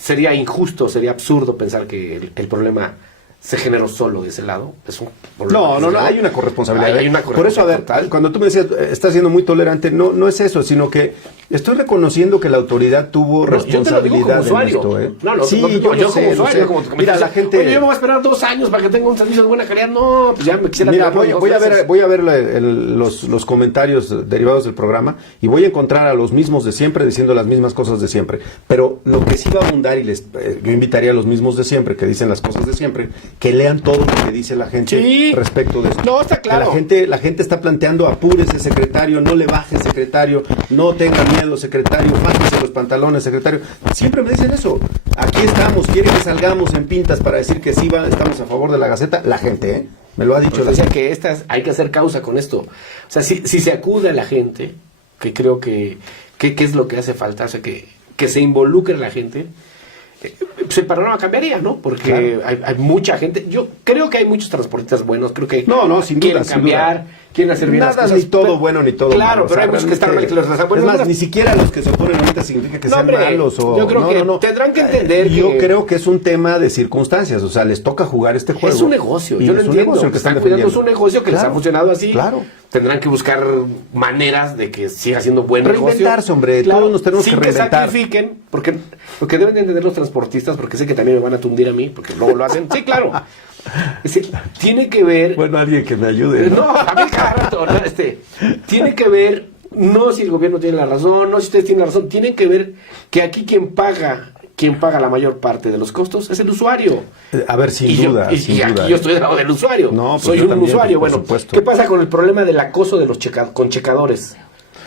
Sería injusto, sería absurdo pensar que el problema se generó solo de ese lado. Es un no, hay una corresponsabilidad. Hay una Por eso, a ver, cuando tú me decías, estás siendo muy tolerante, no es eso, sino que estoy reconociendo que la autoridad tuvo responsabilidad en esto. Yo como usuario. Mira, la gente... Oye, yo me voy a esperar 2 años para que tenga un servicio de buena calidad. No, pues ya me quisiera... Mira, voy a ver los comentarios derivados del programa y voy a encontrar a los mismos de siempre diciendo las mismas cosas de siempre. Pero lo que sí va a abundar, y yo invitaría a los mismos de siempre que dicen las cosas de siempre, que lean todo lo que dice la gente respecto de esto. No, está claro. La gente está planteando, apúrese, secretario, no le baje, secretario, no tenga miedo, secretario, bájese los pantalones, secretario. Siempre me dicen eso. Aquí estamos, quieren que salgamos en pintas para decir que sí estamos a favor de la Gaceta. La gente, me lo ha dicho. Pues que hay que hacer causa con esto. O sea, si se acude a la gente, que creo que es lo que hace falta, o sea, que se involucre la gente, pues el panorama cambiaría, ¿no? Porque hay mucha gente. Yo creo que hay muchos transportistas buenos, creo que sin quieren duda, cambiar, quieren hacer bien Nada, las cosas. ni todo bueno ni todo claro, malo. pero hay muchos que están mal y que los rezan. Bueno, es más, algunas- ni siquiera los que se oponen ahorita significa que No, sean hombre, malos. O, yo creo que tendrán que entender Yo que- creo que es un tema de circunstancias. O sea, les toca jugar este juego. Es un negocio, Y yo lo es un entiendo. negocio el que Están están cuidando defendiendo. su negocio que les ha Claro, funcionado así. Claro. Tendrán que buscar maneras de que siga siendo buen negocio. Reinventarse, hombre, todos nos tenemos sin que reinventar. sacrifiquen, porque lo que deben de entender los transportistas, porque sé que también me van a tundir a mí, porque luego lo hacen. Sí, claro. Es decir, tiene que ver. Bueno, alguien que me ayude. No, a mí cada rato, ¿no? Tiene que ver, no si el gobierno tiene la razón, no si ustedes tienen la razón, tienen que ver que aquí quien paga la mayor parte de los costos es el usuario. A ver, sin Y duda. y aquí yo estoy del lado del usuario. No, pues soy yo un también, usuario. por Bueno, supuesto. ¿qué pasa con el problema del acoso de los con checadores?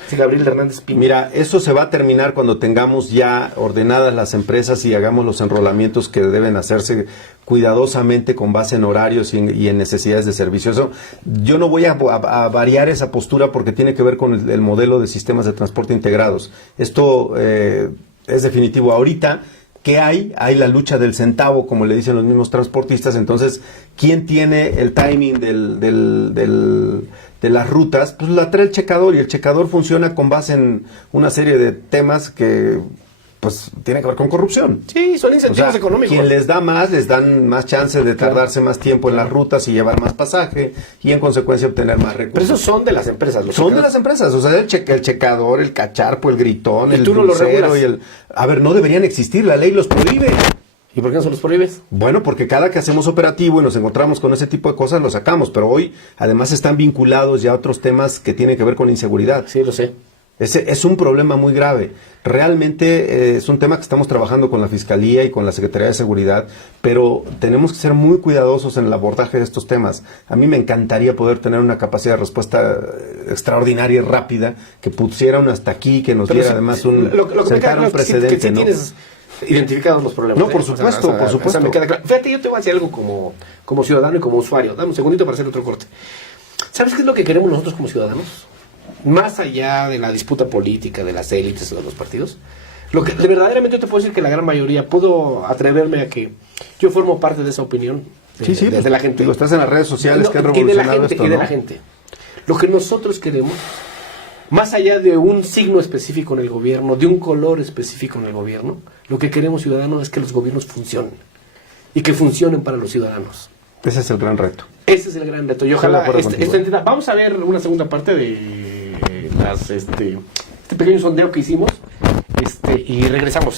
Sí, Gabriel Hernández Pino. Mira, eso se va a terminar cuando tengamos ya ordenadas las empresas y hagamos los enrolamientos que deben hacerse cuidadosamente con base en horarios y en necesidades de servicio. Eso, yo no voy a variar esa postura porque tiene que ver con el modelo de sistemas de transporte integrados. Esto es definitivo. Ahorita, ¿qué hay? Hay la lucha del centavo, como le dicen los mismos transportistas. Entonces, ¿quién tiene el timing de las rutas? Pues la trae el checador, y el checador funciona con base en una serie de temas que pues tiene que ver con corrupción. Sí, son incentivos económicos. Quien les da más, les dan más chance de tardarse más tiempo en las rutas y llevar más pasaje y en consecuencia obtener más recursos. Pero esos son de las empresas. Son de las empresas, o sea, el checador, el cacharpo, el gritón, Y el tú no lo dulcero regulas. y el... A ver, no deberían existir, la ley los prohíbe. ¿Y por qué no se los prohíbes? Bueno, porque cada que hacemos operativo y nos encontramos con ese tipo de cosas, lo sacamos, pero hoy además están vinculados ya a otros temas que tienen que ver con inseguridad. Sí, lo sé. Ese es un problema muy grave. Realmente es un tema que estamos trabajando con la Fiscalía y con la Secretaría de Seguridad, pero tenemos que ser muy cuidadosos en el abordaje de estos temas. A mí me encantaría poder tener una capacidad de respuesta extraordinaria y rápida, que pusiera un hasta aquí, que nos Pero diera sí, además lo que me sentar queda un claro es precedente, que sí ¿no? tienes identificados los problemas. No, por supuesto, por supuesto. Me queda claro. Fíjate, yo te voy a decir algo como ciudadano y como usuario. Dame un segundito para hacer otro corte. ¿Sabes qué es lo que queremos nosotros como ciudadanos? Más allá de la disputa política, de las élites o de los partidos, lo que verdaderamente yo te puedo decir que la gran mayoría, puedo atreverme a que yo formo parte de esa opinión de la gente. Digo, estás en las redes sociales que han y de la revolucionado gente, esto, y de ¿no? la gente. Lo que nosotros queremos, más allá de un signo específico en el gobierno, de un color específico en el gobierno, lo que queremos, ciudadanos, es que los gobiernos funcionen y que funcionen para los ciudadanos. Ese es el gran reto. Ese es el gran reto. Y Estoy de ojalá acuerdo contigo. esta entidad. Vamos a ver una segunda parte de este pequeño sondeo que hicimos. Y regresamos.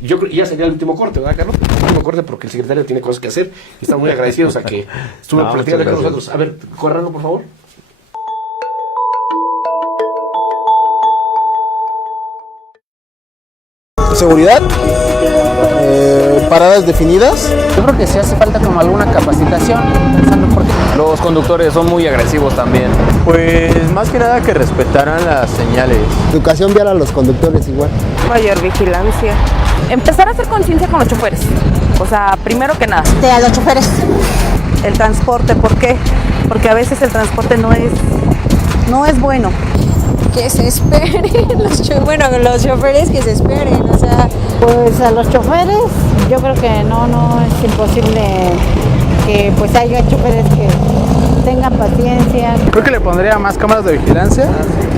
Yo creo que ya sería el último corte, ¿verdad, Carlos? El último corte porque el secretario tiene cosas que hacer. Y estamos muy agradecidos a que estuvo No, platicando muchas con gracias. nosotros. A ver, córranlo, por favor. Seguridad, paradas definidas. Yo creo que sí hace falta como alguna capacitación, pensando por qué. Los conductores son muy agresivos también. Pues más que nada que respetaran las señales. Educación vial a los conductores igual. Mayor vigilancia. Empezar a hacer conciencia con los choferes. O sea, primero que nada. A los choferes. El transporte, ¿por qué? Porque a veces el transporte no es bueno. Que se esperen, los choferes que se esperen, o sea... Pues a los choferes, yo creo que no es imposible que pues haya choferes que tengan paciencia. Creo que le pondría más cámaras de vigilancia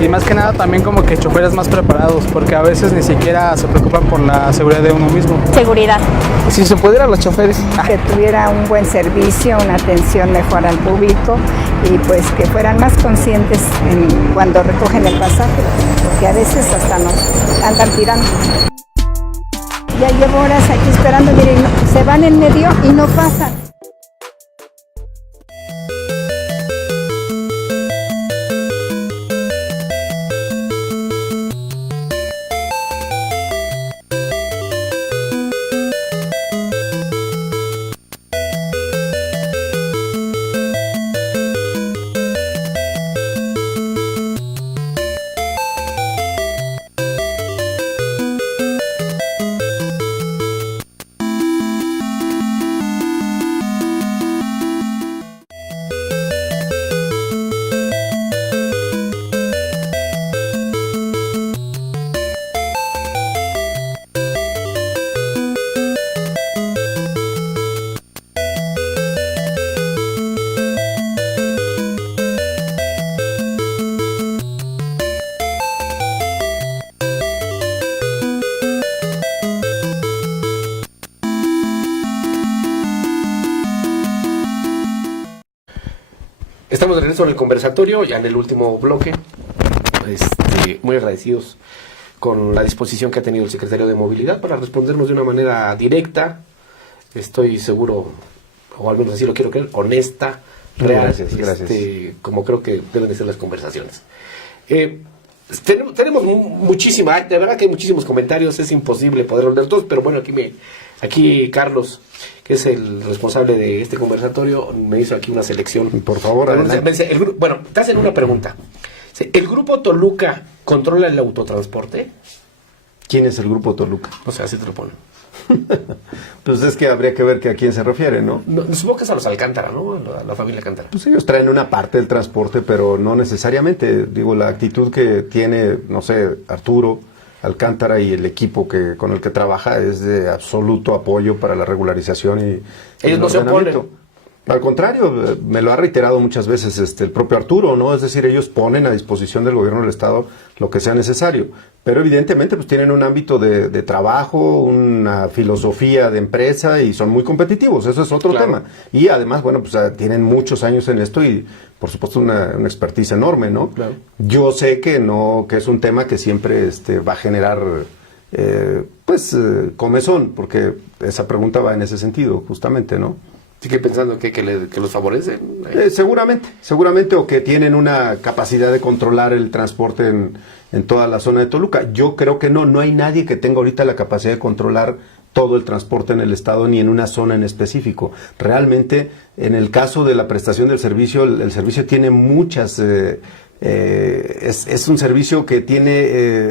y más que nada también como que choferes más preparados, porque a veces ni siquiera se preocupan por la seguridad de uno mismo. Seguridad. Si se pudiera, los choferes. Que tuviera un buen servicio, una atención mejor al público y pues que fueran más conscientes cuando recogen el pasaje, porque a veces hasta nos andan tirando. Ya llevo horas aquí esperando, miren, se van en medio y no pasan. Estamos de regreso en el conversatorio, ya en el último bloque. Muy agradecidos con la disposición que ha tenido el secretario de Movilidad para respondernos de una manera directa, estoy seguro, o al menos así lo quiero creer, honesta, real, gracias. como creo que deben de ser las conversaciones. Tenemos muchísima, de verdad que hay muchísimos comentarios, es imposible poderlos leer todos, pero bueno, aquí Carlos, que es el responsable de este conversatorio, me hizo aquí una selección. Por favor, me dice, bueno, te hacen una pregunta. ¿El Grupo Toluca controla el autotransporte? ¿Quién es el Grupo Toluca? O sea, así te lo ponen. Pues es que habría que ver que a quién se refiere, ¿no? Supongo que es a los Alcántara, ¿no? A la familia Alcántara. Pues ellos traen una parte del transporte, pero no necesariamente. Digo, la actitud que tiene, no sé, Arturo Alcántara y el equipo con el que trabaja es de absoluto apoyo para la regularización y ellos no se oponen. Al contrario, me lo ha reiterado muchas veces el propio Arturo, ¿no? Es decir, ellos ponen a disposición del gobierno del Estado lo que sea necesario. Pero evidentemente pues tienen un ámbito de trabajo, una filosofía de empresa y son muy competitivos, eso es otro tema. Y además, bueno, pues tienen muchos años en esto y por supuesto una expertise enorme, ¿no? Claro. Yo sé que es un tema que siempre va a generar comezón, porque esa pregunta va en ese sentido, justamente, ¿no? ¿Sigue pensando que los favorecen? Seguramente, o que tienen una capacidad de controlar el transporte en toda la zona de Toluca. Yo creo que no hay nadie que tenga ahorita la capacidad de controlar todo el transporte en el estado ni en una zona en específico. Realmente, en el caso de la prestación del servicio, el servicio tiene muchas... es un servicio que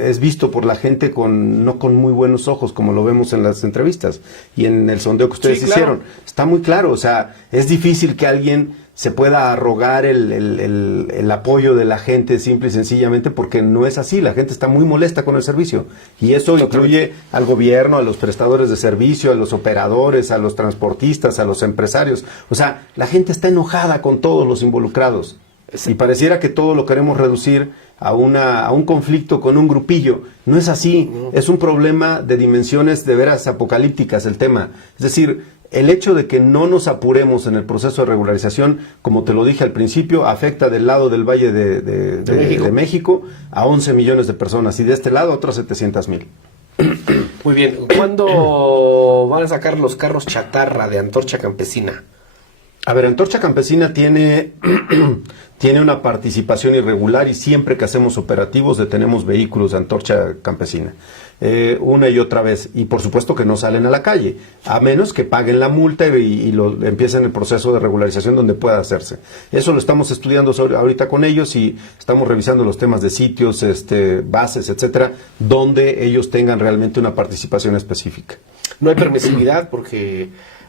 es visto por la gente no con muy buenos ojos, como lo vemos en las entrevistas y en el sondeo que ustedes hicieron. Está muy claro, o sea, es difícil que alguien se pueda arrogar el apoyo de la gente simple y sencillamente porque no es así. La gente está muy molesta con el servicio y eso incluye al gobierno, a los prestadores de servicio, a los operadores, a los transportistas, a los empresarios. O sea, la gente está enojada con todos los involucrados. Y pareciera que todo lo queremos reducir a un conflicto con un grupillo. No es así. Es un problema de dimensiones de veras apocalípticas el tema. Es decir, el hecho de que no nos apuremos en el proceso de regularización, como te lo dije al principio, afecta del lado del Valle de México a 11 millones de personas y de este lado a otras 700,000. Muy bien. ¿Cuándo van a sacar los carros chatarra de Antorcha Campesina? A ver, Antorcha Campesina tiene una participación irregular y siempre que hacemos operativos detenemos vehículos de Antorcha Campesina, una y otra vez, y por supuesto que no salen a la calle, a menos que paguen la multa y empiecen el proceso de regularización donde pueda hacerse. Eso lo estamos estudiando ahorita con ellos y estamos revisando los temas de sitios, bases, etcétera, donde ellos tengan realmente una participación específica. No hay permisividad porque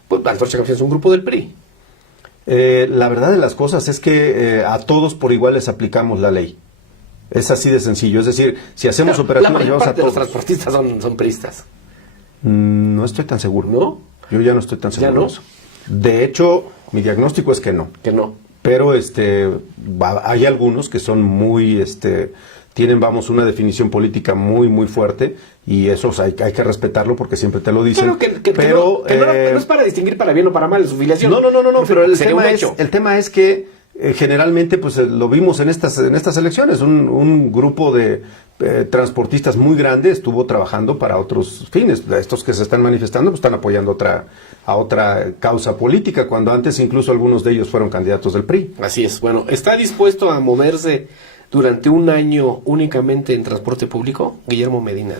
Antorcha Campesina es un grupo del PRI. La verdad de las cosas es que a todos por igual les aplicamos la ley. Es así de sencillo. Es decir, si hacemos operaciones... La mayor parte de los transportistas son priistas. No estoy tan seguro. ¿No? Yo ya no estoy tan seguro. ¿Ya no? De eso. De hecho, mi diagnóstico es que no. Que no. Pero hay algunos que son muy... tienen, una definición política muy, muy fuerte y eso hay que respetarlo porque siempre te lo dicen. Pero no es para distinguir para bien o para mal su filiación. No, pero el tema es que generalmente pues lo vimos en estas elecciones. Un grupo de transportistas muy grande estuvo trabajando para otros fines. Estos que se están manifestando pues están apoyando a otra causa política, cuando antes incluso algunos de ellos fueron candidatos del PRI. Así es. Bueno, ¿está dispuesto a moverse durante un año únicamente en transporte público? Guillermo Medina.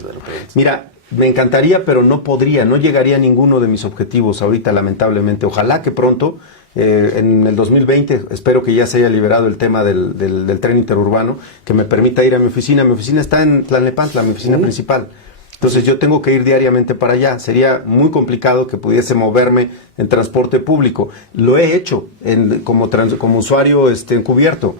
Mira, me encantaría, pero no podría, no llegaría a ninguno de mis objetivos ahorita, lamentablemente. Ojalá que pronto, en el 2020, espero que ya se haya liberado el tema del tren interurbano, que me permita ir a mi oficina. Mi oficina está en Tlalnepantla, mi oficina principal. Entonces yo tengo que ir diariamente para allá. Sería muy complicado que pudiese moverme en transporte público. Lo he hecho como usuario encubierto.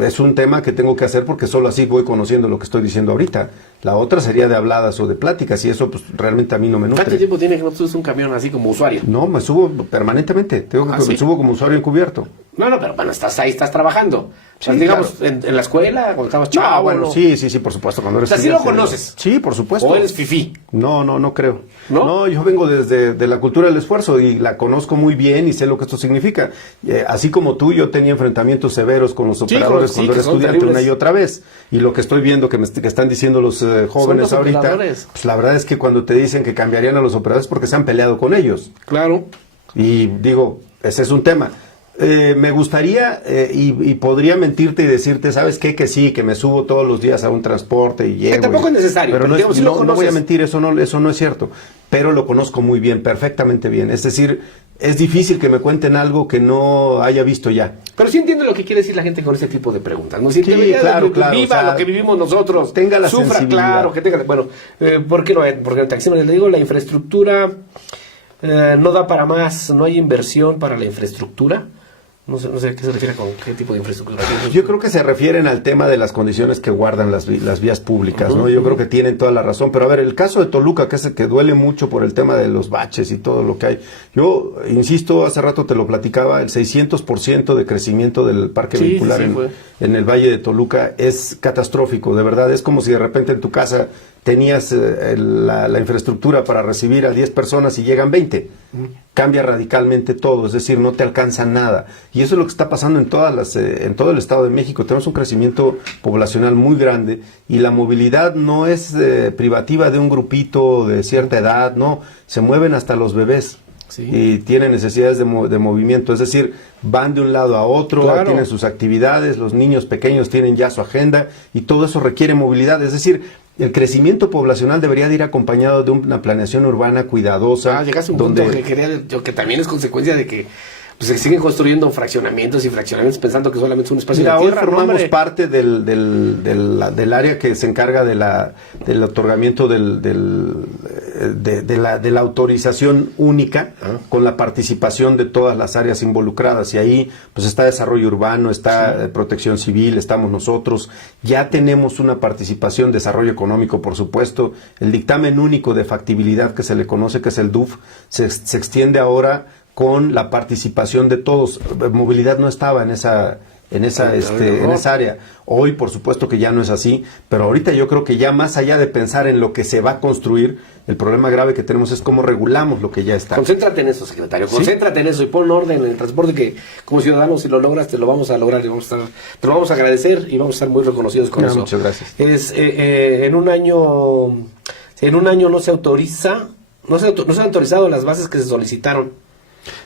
Es un tema que tengo que hacer porque solo así voy conociendo lo que estoy diciendo ahorita. La otra sería de habladas o de pláticas, y eso pues realmente a mí no me nutre. ¿Cuánto tiempo tiene que no subes un camión así como usuario? No, me subo permanentemente. Tengo que ¿Sí? me subo como usuario encubierto. No, pero bueno, estás ahí, estás trabajando. O sea, Sí, digamos, claro. en la escuela, cuando estabas chavo. Ah, bueno, ¿no? sí, por supuesto. Cuando eres O sea, ¿sí lo estudiante, conoces? Sí, por supuesto. ¿O eres fifí? No creo. ¿No? Yo vengo desde de la cultura del esfuerzo y la conozco muy bien y sé lo que esto significa. Así como tú, yo tenía enfrentamientos severos con los operadores cuando era estudiante una y otra vez. Y lo que estoy viendo que están diciendo los jóvenes los ahorita, operadores. pues la verdad es que cuando te dicen que cambiarían a los operadores es porque se han peleado con ellos. Claro. Y digo, ese es un tema. Me gustaría y podría mentirte y decirte, ¿sabes qué? Que sí, que me subo todos los días a un transporte y llego. Que tampoco es necesario, Pero pero no, digamos, si lo no voy a conoces. mentir, eso no es cierto. Pero lo conozco muy bien, perfectamente bien. Es decir, es difícil que me cuenten algo que no haya visto ya. Pero sí entiendo lo que quiere decir la gente con ese tipo de preguntas. ¿No? Si Sí, debería claro, viva o sea, lo que vivimos nosotros. tenga la sufra, sensibilidad. claro, que tenga. Bueno, ¿por qué no? Porque el taxímetro, le digo, la infraestructura no da para más, no hay inversión para la infraestructura. No sé a qué se refiere con qué tipo de infraestructura. Yo creo que se refieren al tema de las condiciones que guardan las vías públicas, ¿no? Yo creo que tienen toda la razón. Pero a ver, el caso de Toluca, que es el que duele mucho por el tema de los baches y todo lo que hay. Yo insisto, hace rato te lo platicaba, el 600% de crecimiento del parque vehicular en el Valle de Toluca es catastrófico, de verdad. Es como si de repente en tu casa tenías la infraestructura para recibir a 10 personas y llegan 20. Cambia radicalmente todo, es decir, no te alcanza nada. Y eso es lo que está pasando en todo el Estado de México. Tenemos un crecimiento poblacional muy grande y la movilidad no es privativa de un grupito de cierta edad, no, se mueven hasta los bebés. Sí. Y tienen necesidades de movimiento, es decir, van de un lado a otro, claro, tienen sus actividades, los niños pequeños tienen ya su agenda y todo eso requiere movilidad, es decir, el crecimiento poblacional debería de ir acompañado de una planeación urbana cuidadosa. Llegaste a un punto que también es consecuencia de que pues, se siguen construyendo fraccionamientos pensando que solamente es un espacio de tierra. Hoy formamos parte del área que se encarga del otorgamiento de la autorización única con la participación de todas las áreas involucradas, y ahí pues está desarrollo urbano, está protección civil, estamos nosotros, ya tenemos una participación, desarrollo económico, por supuesto. El dictamen único de factibilidad que se le conoce, que es el DUF, se extiende ahora con la participación de todos. Movilidad no estaba en esa área. Hoy, por supuesto que ya no es así, pero ahorita yo creo que ya más allá de pensar en lo que se va a construir, el problema grave que tenemos es cómo regulamos lo que ya está. Concéntrate en eso, secretario, concéntrate en eso y pon orden en el transporte, que como ciudadanos, si lo logras, te lo vamos a lograr y te lo vamos a agradecer y vamos a estar muy reconocidos con eso. Muchas gracias. En un año no se autoriza, no se han autorizado las bases que se solicitaron.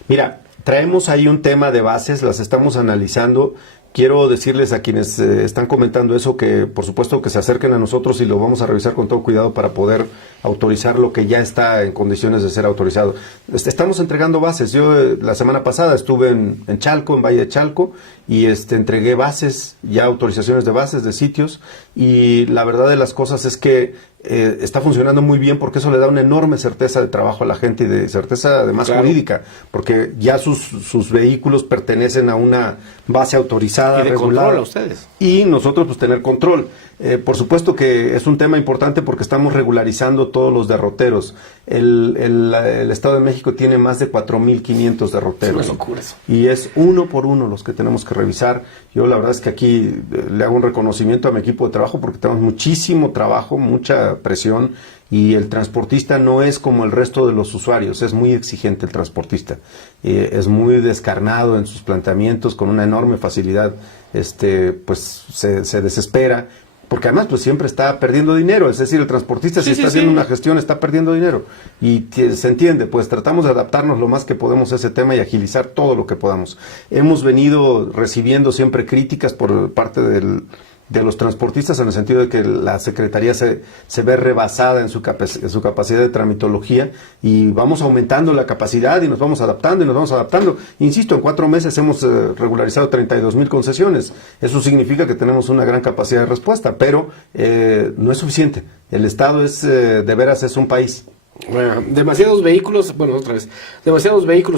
Mira, traemos ahí un tema de bases, las estamos analizando. Quiero decirles a quienes están comentando eso que por supuesto que se acerquen a nosotros y lo vamos a revisar con todo cuidado para poder autorizar lo que ya está en condiciones de ser autorizado. Estamos entregando bases. Yo la semana pasada estuve en Chalco, en Valle de Chalco, y entregué bases, ya autorizaciones de bases, de sitios, y la verdad de las cosas es que está funcionando muy bien, porque eso le da una enorme certeza de trabajo a la gente y de certeza además jurídica, porque ya sus vehículos pertenecen a una base autorizada, y de regulada, control a ustedes. Y nosotros pues tener control. Por supuesto que es un tema importante porque estamos regularizando todos los derroteros. El Estado de México tiene más de 4.500 derroteros. Es una locura eso. Y es uno por uno los que tenemos que revisar. Yo la verdad es que aquí le hago un reconocimiento a mi equipo de trabajo porque tenemos muchísimo trabajo, mucha presión, y el transportista no es como el resto de los usuarios, es muy exigente el transportista, es muy descarnado en sus planteamientos, con una enorme facilidad, pues se desespera, porque además pues siempre está perdiendo dinero, es decir, el transportista si está haciendo una gestión está perdiendo dinero, y se entiende, pues tratamos de adaptarnos lo más que podemos a ese tema y agilizar todo lo que podamos. Hemos venido recibiendo siempre críticas por parte de los transportistas, en el sentido de que la Secretaría se ve rebasada en su capacidad de tramitología, y vamos aumentando la capacidad y nos vamos adaptando. Insisto, en 4 meses hemos regularizado 32,000 concesiones. Eso significa que tenemos una gran capacidad de respuesta, pero no es suficiente. El Estado de veras es un país. Bueno, demasiados vehículos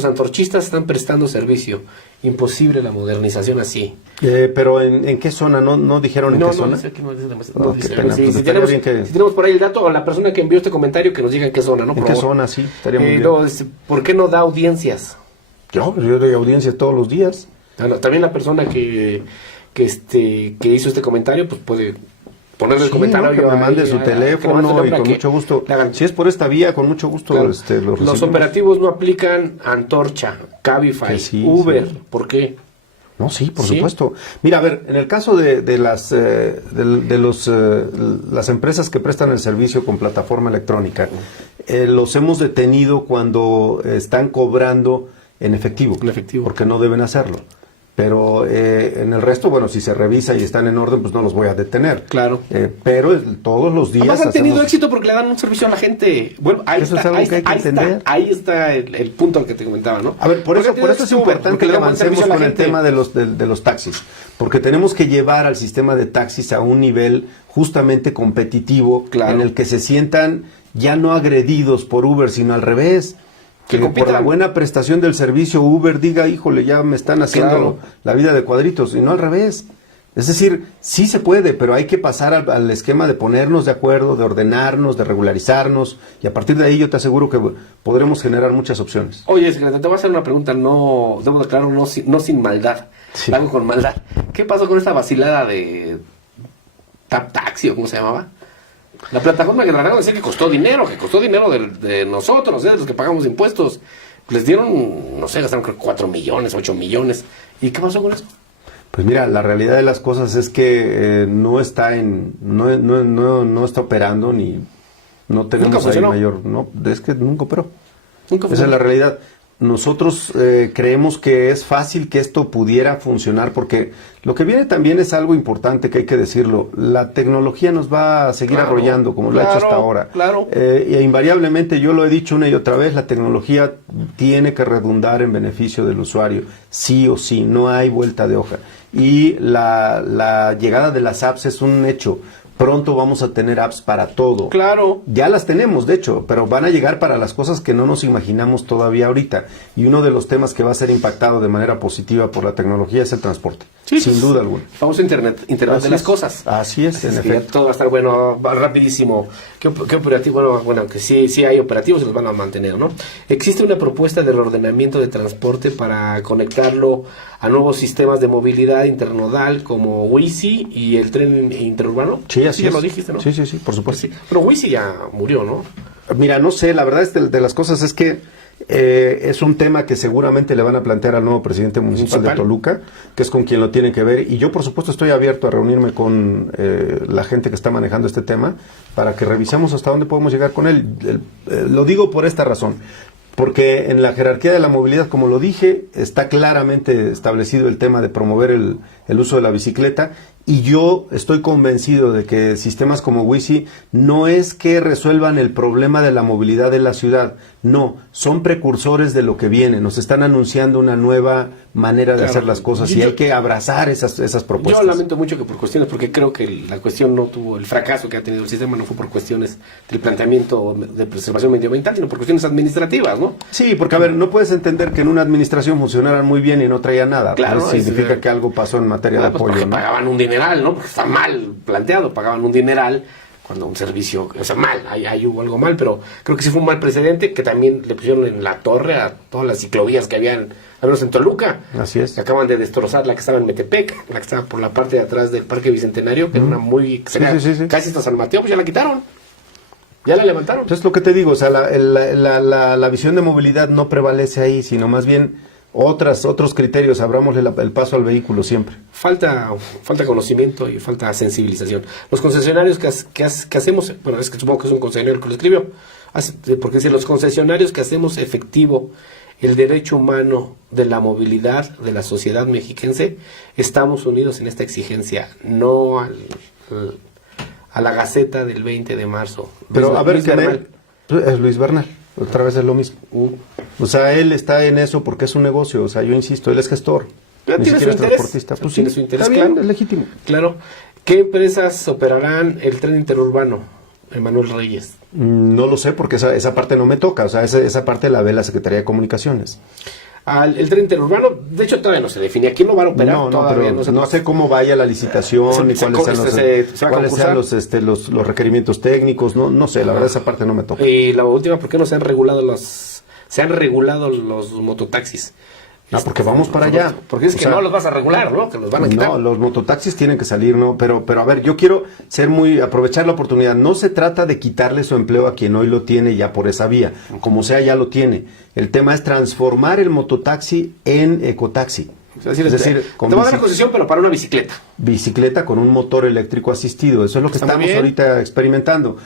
antorchistas están prestando servicio. Imposible la modernización así. Pero ¿en qué zona? ¿No dijeron en qué zona? No, sé que no dice demasiado. Oh, No qué dice. pena, pues si estaría bien que- tenemos por ahí el dato, o la persona que envió este comentario que nos diga en qué zona, ¿no? ¿En Por qué favor. zona? Sí, estaría muy bien. No, ¿por qué no da audiencias? Yo doy audiencia todos los días. También la persona que hizo este comentario, pues puede ponerle el Sí, comentario. ¿no? Que me mande su teléfono y con mucho gusto. Si es por esta vía, con mucho gusto Claro. lo recibimos. Los operativos no aplican Antorcha, Cabify, Que sí, Uber. sí. ¿Por qué? No, sí, por ¿Sí? supuesto. Mira, a ver, en el caso de las empresas que prestan el servicio con plataforma electrónica, los hemos detenido cuando están cobrando en efectivo. En efectivo. Porque no deben hacerlo. Pero en el resto, bueno, si se revisa y están en orden, pues no los voy a detener. Claro. Pero todos los días Además han tenido hacemos- éxito porque le dan un servicio a la gente. Bueno, ahí Eso está, es algo que hay que entender. Ahí está el punto al que te comentaba, ¿no? A ver, por eso es importante que avancemos con el tema de los taxis, porque tenemos que llevar al sistema de taxis a un nivel justamente competitivo, Claro. en el que se sientan ya no agredidos por Uber, sino al revés. Que Que por compitan. la buena prestación del servicio Uber diga, híjole, ya me están haciendo Claro. la vida de cuadritos, y no al revés. Es decir, sí se puede, pero hay que pasar al esquema de ponernos de acuerdo, de ordenarnos, de regularizarnos, y a partir de ahí yo te aseguro que podremos generar muchas opciones. Oye, secretario, te voy a hacer una pregunta, no, debo declarar, no sin maldad. Sí. La hago con maldad. ¿Qué pasó con esta vacilada de Tap Taxi o cómo se llamaba? La plataforma que trataron de decir que costó dinero de nosotros, de los que pagamos impuestos. Les dieron, no sé, gastaron creo 4 millones, 8 millones. ¿Y qué pasó con eso? Pues mira, la realidad de las cosas es que no está operando, ni no tenemos ahí funcionó. mayor, no, es que nunca operó. Nunca Esa es la realidad. Nosotros creemos que es fácil que esto pudiera funcionar, porque lo que viene también es algo importante que hay que decirlo. La tecnología nos va a seguir Claro, arrollando como lo ha hecho hasta ahora. claro. E invariablemente, yo lo he dicho una y otra vez, la tecnología tiene que redundar en beneficio del usuario, sí o sí, no hay vuelta de hoja. Y la llegada de las apps es un hecho. Pronto vamos a tener apps para todo. Claro. Ya las tenemos, de hecho, pero van a llegar para las cosas que no nos imaginamos todavía ahorita. Y uno de los temas que va a ser impactado de manera positiva por la tecnología es el transporte. Sí, sin pues, duda alguna. Famoso Internet Así de las es. cosas. Así es, en que efecto. todo va a estar bueno, va rapidísimo. ¿Qué operativo? Bueno, que sí hay operativos y los van a mantener, ¿no? Existe una propuesta de reordenamiento de transporte para conectarlo a nuevos sistemas de movilidad internodal como WICI y el tren interurbano. Sí, así ya es. lo dijiste, ¿no? Sí, por supuesto. Sí. Pero WICI ya murió, ¿no? Mira, no sé, la verdad es de las cosas es que es un tema que seguramente le van a plantear al nuevo presidente municipal de Toluca, que es con quien lo tienen que ver, y yo por supuesto estoy abierto a reunirme con la gente que está manejando este tema para que revisemos hasta dónde podemos llegar con él. Lo digo por esta razón, porque en la jerarquía de la movilidad, como lo dije, está claramente establecido el tema de promover el uso de la bicicleta, y yo estoy convencido de que sistemas como WICI no es que resuelvan el problema de la movilidad de la ciudad, no, son precursores de lo que viene, nos están anunciando una nueva manera de hacer las cosas, y hay que abrazar esas propuestas. Yo lamento mucho que por cuestiones, porque creo que la cuestión no tuvo, el fracaso que ha tenido el sistema no fue por cuestiones del planteamiento de preservación medioambiental, sino por cuestiones administrativas, ¿no? Sí, porque a ver, no puedes entender que en una administración funcionaran muy bien y no traía nada. Claro, Pues, significa que algo pasó en materia de pues apoyo, porque ¿no? pagaban un dineral, ¿no? Porque está mal planteado, pagaban un dineral cuando un servicio, o sea, mal, ahí hubo algo mal, pero creo que sí fue un mal precedente, que también le pusieron en la torre a todas las ciclovías que habían, al menos en Toluca. Así es. Que acaban de destrozar la que estaba en Metepec, la que estaba por la parte de atrás del Parque Bicentenario, que era una muy... Sí. Casi hasta San Mateo, pues ya la quitaron. Ya la levantaron. Pues es lo que te digo, o sea, la visión de movilidad no prevalece ahí, sino más bien otros criterios, abramosle el paso al vehículo siempre. Falta conocimiento y falta sensibilización. Los concesionarios que hacemos, bueno, es que supongo que es un concesionario que lo escribió, porque dice, los concesionarios que hacemos efectivo el derecho humano de la movilidad de la sociedad mexiquense, estamos unidos en esta exigencia, no a la Gaceta del 20 de marzo. Pero a ver, Luis Bernal. es Luis Bernal, otra vez es lo mismo. O sea, él está en eso porque es un negocio, o sea, yo insisto, él es gestor, Pero ni tiene siquiera su es interés. transportista. Pues Tiene sí, su interés, está bien, claro. es legítimo. Claro. ¿Qué empresas operarán el tren interurbano? Emanuel Reyes? No lo sé porque esa parte no me toca, o sea, esa parte la ve la Secretaría de Comunicaciones. El tren interurbano, de hecho todavía no se define. ¿Quién lo va a operar? Pero no sé cómo vaya la licitación y cuáles sean los requerimientos técnicos, no sé, la verdad esa parte no me toca. Y la última, ¿por qué no se han regulado los mototaxis? Porque vamos para allá. Porque es que no los vas a regular, ¿no? Que los van a quitar. No, los mototaxis tienen que salir, ¿no? Pero a ver, yo quiero aprovechar la oportunidad. No se trata de quitarle su empleo a quien hoy lo tiene ya por esa vía. Como sea, ya lo tiene. El tema es transformar el mototaxi en ecotaxi. Es decir, te va a dar la concesión, pero para una bicicleta. Bicicleta con un motor eléctrico asistido. Eso es lo que estamos ahorita experimentando.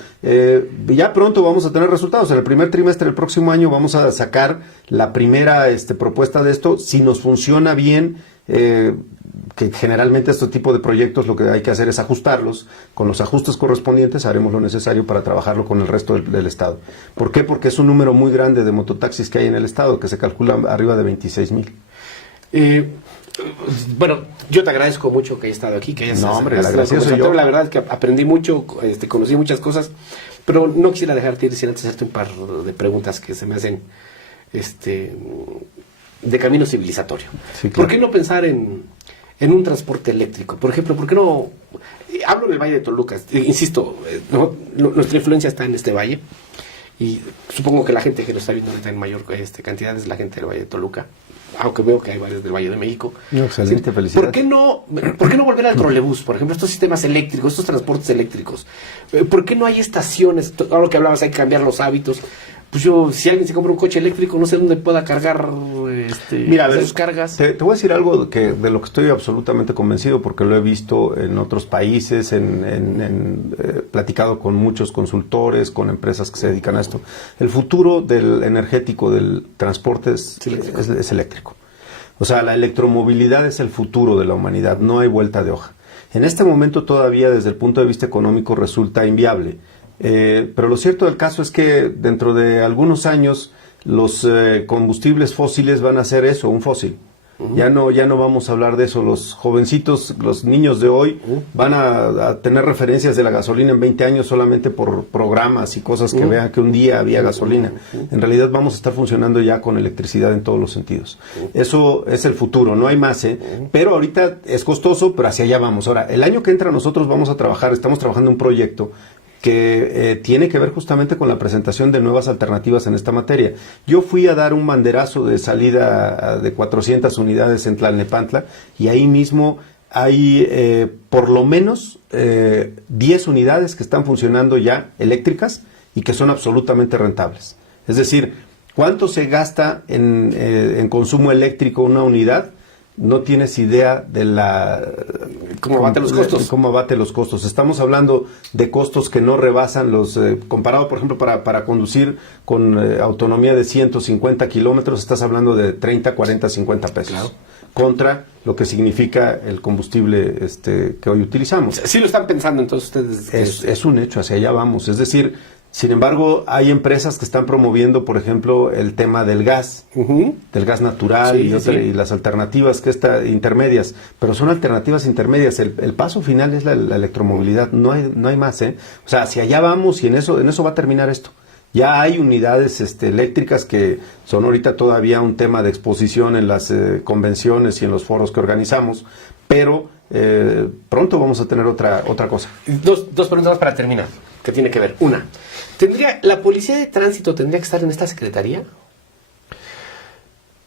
Ya pronto vamos a tener resultados. En el primer trimestre del próximo año vamos a sacar la primera propuesta de esto. Si nos funciona bien, que generalmente este tipo de proyectos lo que hay que hacer es ajustarlos. Con los ajustes correspondientes haremos lo necesario para trabajarlo con el resto del Estado. ¿Por qué? Porque es un número muy grande de mototaxis que hay en el Estado, que se calcula arriba de 26,000. Bueno, yo te agradezco mucho que hayas estado aquí, que hayas yo. La verdad es que aprendí mucho, conocí muchas cosas, pero no quisiera dejarte ir sin antes hacerte un par de preguntas que se me hacen de camino civilizatorio. Sí, claro. ¿Por qué no pensar en un transporte eléctrico? Por ejemplo, ¿por qué no? Hablo del Valle de Toluca, insisto, nuestra influencia está en este valle y supongo que la gente que lo está viendo ahorita en mayor cantidad es la gente del Valle de Toluca. Aunque veo que hay varios del Valle de México. Excelente, felicidades. ¿Por qué no volver al trolebús? Por ejemplo, estos sistemas eléctricos, estos transportes eléctricos. ¿Por qué no hay estaciones? Ahora que hablabas, hay que cambiar los hábitos. Pues si alguien se compra un coche eléctrico, no sé dónde pueda cargar sus cargas. Te voy a decir algo de lo que estoy absolutamente convencido, porque lo he visto en otros países, platicado con muchos consultores, con empresas que se dedican a esto. El futuro del energético, del transporte es eléctrico. O sea, la electromovilidad es el futuro de la humanidad, no hay vuelta de hoja. En este momento todavía desde el punto de vista económico resulta inviable. Pero lo cierto del caso es que dentro de algunos años los combustibles fósiles van a ser eso, un fósil. Ya no vamos a hablar de eso. Los jovencitos, los niños de hoy van a tener referencias de la gasolina en 20 años solamente por programas y cosas que vean que un día había gasolina. En realidad vamos a estar funcionando ya con electricidad en todos los sentidos. Eso es el futuro, no hay más, pero ahorita es costoso, pero hacia allá vamos. Ahora, el año que entra nosotros vamos a trabajar, estamos trabajando en un proyecto que tiene que ver justamente con la presentación de nuevas alternativas en esta materia. Yo fui a dar un banderazo de salida de 400 unidades en Tlalnepantla y ahí mismo hay por lo menos 10 unidades que están funcionando ya eléctricas y que son absolutamente rentables. Es decir, ¿cuánto se gasta en consumo eléctrico una unidad? No tienes idea de cómo abate los costos. Cómo abate los costos. Estamos hablando de costos que no rebasan los... comparado, por ejemplo, para conducir con autonomía de 150 kilómetros, estás hablando de 30, 40, 50 pesos. Claro. Contra lo que significa el combustible que hoy utilizamos. Sí lo están pensando entonces ustedes. Es un hecho, hacia allá vamos. Es decir, sin embargo, hay empresas que están promoviendo, por ejemplo, el tema del gas, del gas natural y las alternativas intermedias, pero son alternativas intermedias. El paso final es la electromovilidad, no hay más, O sea, hacia allá vamos y en eso va a terminar esto. Ya hay unidades eléctricas que son ahorita todavía un tema de exposición en las convenciones y en los foros que organizamos, pero pronto vamos a tener otra cosa. Dos preguntas más para terminar, que tiene que ver. Una, ¿la policía de tránsito tendría que estar en esta secretaría?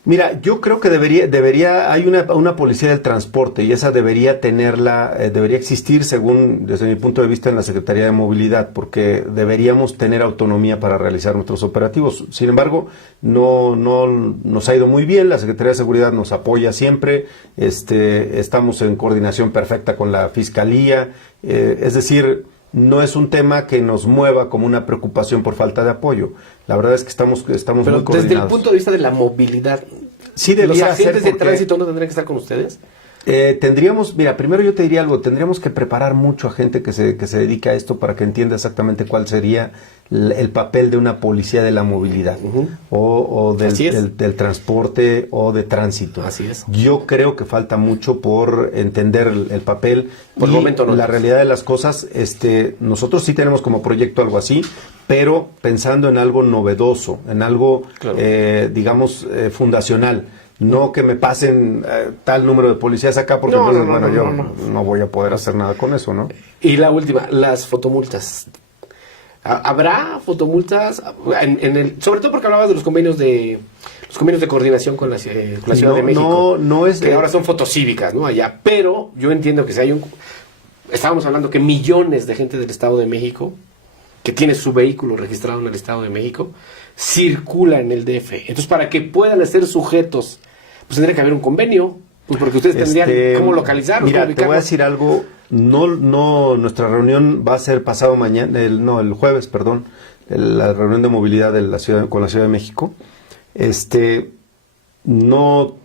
Mira, yo creo que hay una policía del transporte y esa debería existir desde mi punto de vista en la Secretaría de Movilidad, porque deberíamos tener autonomía para realizar nuestros operativos. Sin embargo, no nos ha ido muy bien, la Secretaría de Seguridad nos apoya siempre, estamos en coordinación perfecta con la Fiscalía, es decir, no es un tema que nos mueva como una preocupación por falta de apoyo. La verdad es que estamos muy coordinados. Desde el punto de vista de la movilidad, sí ¿los agentes de tránsito no tendrían que estar con ustedes? Tendríamos, mira, primero yo te diría algo, tendríamos que preparar mucho a gente que se dedica a esto para que entienda exactamente cuál sería el papel de una policía de la movilidad o del transporte o de tránsito. Así es. Yo creo que falta mucho por entender el papel. Por el momento no. La realidad de las cosas, nosotros sí tenemos como proyecto algo así, pero pensando en algo novedoso, en algo, claro, digamos, fundacional. No que me pasen tal número de policías acá porque no voy a poder hacer nada con eso, ¿no? Y la última, las fotomultas. ¿Habrá fotomultas? Sobre todo porque hablabas de los convenios de coordinación con la Ciudad de México. No es que ahora son fotocívicas, ¿no? Allá. Pero yo entiendo que si hay estábamos hablando que millones de gente del Estado de México que tiene su vehículo registrado en el Estado de México circula en el DF. Entonces, para que puedan ser sujetos, pues tendría que haber un convenio, pues porque ustedes tendrían cómo localizarlos. Mira, te voy a decir algo. No, nuestra reunión va a ser pasado mañana, el jueves, perdón, la reunión de movilidad de con la Ciudad de México. No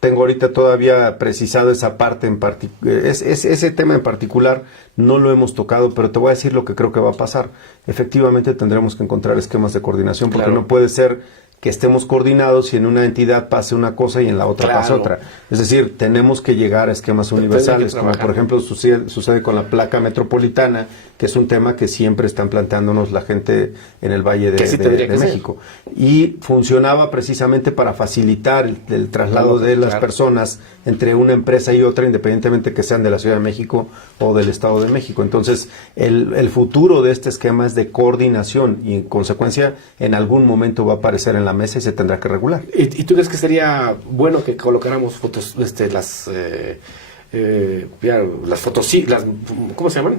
tengo ahorita todavía precisado esa parte en particular, ese tema en particular no lo hemos tocado, pero te voy a decir lo que creo que va a pasar. Efectivamente tendremos que encontrar esquemas de coordinación, porque no puede ser que estemos coordinados y en una entidad pase una cosa y en la otra pase otra. Es decir, tenemos que llegar a esquemos universales, como por ejemplo sucede con la placa metropolitana, que es un tema que siempre están planteándonos la gente en el Valle de México. Y funcionaba precisamente para facilitar el traslado de las personas entre una empresa y otra, independientemente que sean de la Ciudad de México o del Estado de México. Entonces, el futuro de este esquema es de coordinación y en consecuencia en algún momento va a aparecer en la mesa y se tendrá que regular. ¿Y tú crees que sería bueno que colocáramos fotos, las fotos, ¿cómo se llaman?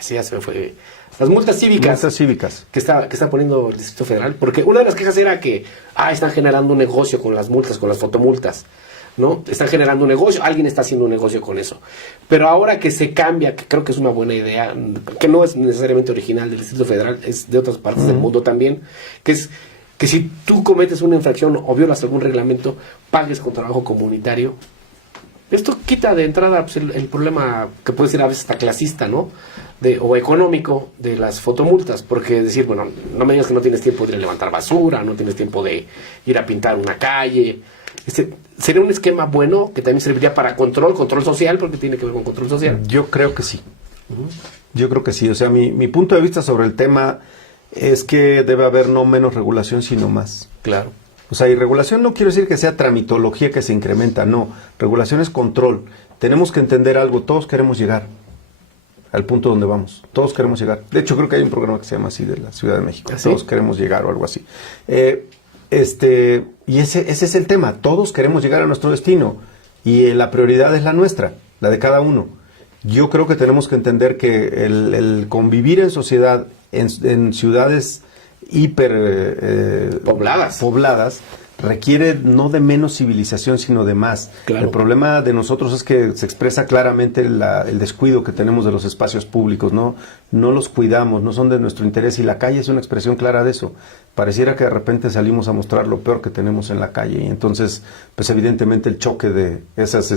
Sí, ya se me fue. Las multas cívicas. Que está poniendo el Distrito Federal. Porque una de las quejas era que están generando un negocio con las multas, con las fotomultas, ¿no? Están generando un negocio, alguien está haciendo un negocio con eso. Pero ahora que se cambia, que creo que es una buena idea, que no es necesariamente original del Distrito Federal, es de otras partes del mundo también, que es que si tú cometes una infracción o violas algún reglamento, pagues con trabajo comunitario. Esto quita de entrada pues, el problema que puede ser a veces hasta clasista, ¿no? O económico de las fotomultas, porque decir, bueno, no me digas que no tienes tiempo de ir a levantar basura, no tienes tiempo de ir a pintar una calle. ¿Sería un esquema bueno que también serviría para control social, porque tiene que ver con control social? Yo creo que sí. Yo creo que sí. O sea, mi punto de vista sobre el tema es que debe haber no menos regulación, sino más. Claro. O sea, y regulación no quiero decir que sea tramitología que se incrementa, no. Regulación es control. Tenemos que entender algo, todos queremos llegar al punto donde vamos. Todos queremos llegar. De hecho, creo que hay un programa que se llama así de la Ciudad de México. ¿Sí? Todos queremos llegar o algo así. Y ese es el tema. Todos queremos llegar a nuestro destino. Y la prioridad es la nuestra, la de cada uno. Yo creo que tenemos que entender que el convivir en sociedad, en ciudades hiper pobladas, requiere no de menos civilización, sino de más. Claro. El problema de nosotros es que se expresa claramente el descuido que tenemos de los espacios públicos, no los cuidamos, no son de nuestro interés, y la calle es una expresión clara de eso. Pareciera que de repente salimos a mostrar lo peor que tenemos en la calle, y entonces, pues evidentemente el choque de esas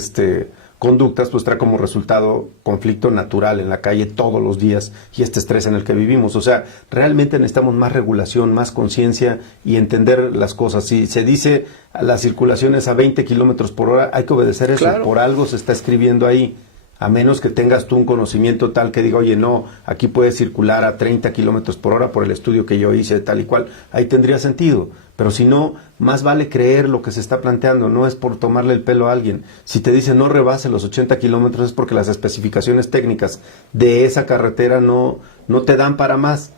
conductas pues trae como resultado conflicto natural en la calle todos los días y este estrés en el que vivimos. O sea, realmente necesitamos más regulación, más conciencia y entender las cosas. Si se dice la circulación es a 20 kilómetros por hora, hay que obedecer eso. Claro. Por algo se está escribiendo ahí. A menos que tengas tú un conocimiento tal que diga, oye, no, aquí puedes circular a 30 kilómetros por hora por el estudio que yo hice, tal y cual. Ahí tendría sentido. Pero si no, más vale creer lo que se está planteando. No es por tomarle el pelo a alguien. Si te dicen no rebase los 80 kilómetros es porque las especificaciones técnicas de esa carretera no te dan para más.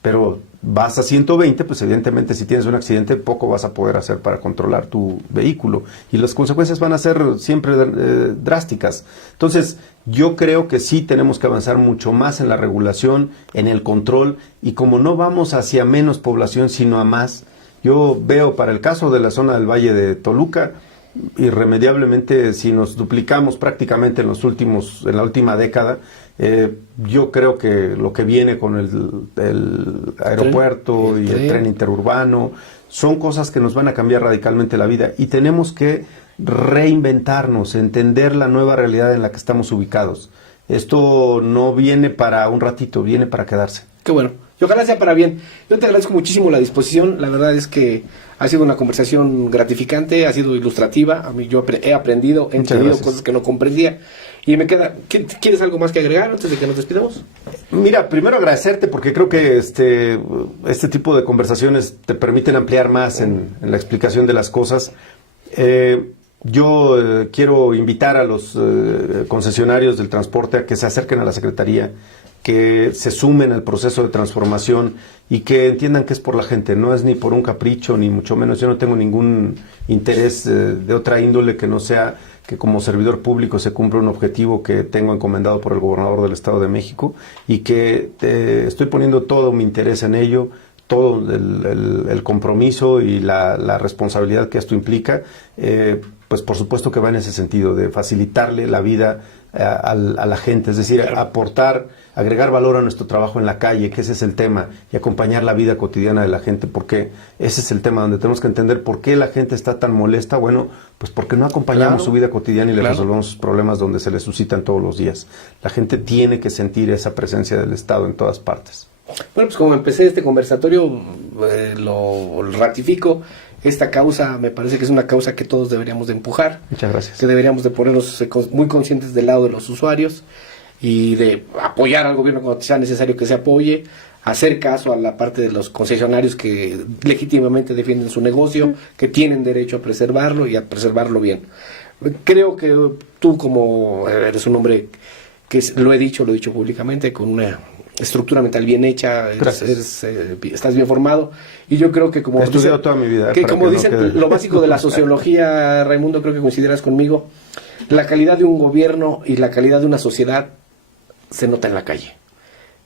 Pero vas a 120, pues evidentemente si tienes un accidente poco vas a poder hacer para controlar tu vehículo y las consecuencias van a ser siempre drásticas. Entonces yo creo que sí tenemos que avanzar mucho más en la regulación, en el control, y como no vamos hacia menos población sino a más, yo veo para el caso de la zona del Valle de Toluca, irremediablemente si nos duplicamos prácticamente en la última década, yo creo que lo que viene con el aeropuerto y el tren interurbano, son cosas que nos van a cambiar radicalmente la vida y tenemos que reinventarnos, entender la nueva realidad en la que estamos ubicados. Esto no viene para un ratito, viene para quedarse. Qué bueno. Y ojalá sea para bien. Yo te agradezco muchísimo la disposición. La verdad es que ha sido una conversación gratificante, ha sido ilustrativa. A mí yo he aprendido, he entendido cosas que no comprendía. Y me queda, ¿quieres algo más que agregar antes de que nos despidamos? Mira, primero agradecerte porque creo que este tipo de conversaciones te permiten ampliar más en la explicación de las cosas. Yo quiero invitar a los concesionarios del transporte a que se acerquen a la Secretaría, que se sumen al proceso de transformación y que entiendan que es por la gente, no es ni por un capricho, ni mucho menos. Yo no tengo ningún interés de otra índole que no sea que como servidor público se cumpla un objetivo que tengo encomendado por el gobernador del Estado de México y que estoy poniendo todo mi interés en ello, todo el compromiso y la responsabilidad que esto implica, pues por supuesto que va en ese sentido, de facilitarle la vida a la gente, es decir, aportar, agregar valor a nuestro trabajo en la calle, que ese es el tema, y acompañar la vida cotidiana de la gente, porque ese es el tema donde tenemos que entender por qué la gente está tan molesta. Bueno, pues porque no acompañamos su vida cotidiana y le resolvemos sus problemas donde se les suscitan todos los días. La gente tiene que sentir esa presencia del Estado en todas partes. Bueno, pues como empecé este conversatorio, lo ratifico. Esta causa me parece que es una causa que todos deberíamos de empujar. Muchas gracias. Que deberíamos de ponernos muy conscientes del lado de los usuarios y de apoyar al gobierno cuando sea necesario que se apoye, hacer caso a la parte de los concesionarios que legítimamente defienden su negocio, que tienen derecho a preservarlo y a preservarlo bien. Creo que tú, como eres un hombre que lo he dicho públicamente, con una estructura mental bien hecha, estás bien formado, y yo creo que como he estudiado toda mi vida, que como dicen, lo básico de la sociología, Raimundo, creo que coincidirás conmigo, la calidad de un gobierno y la calidad de una sociedad se nota en la calle.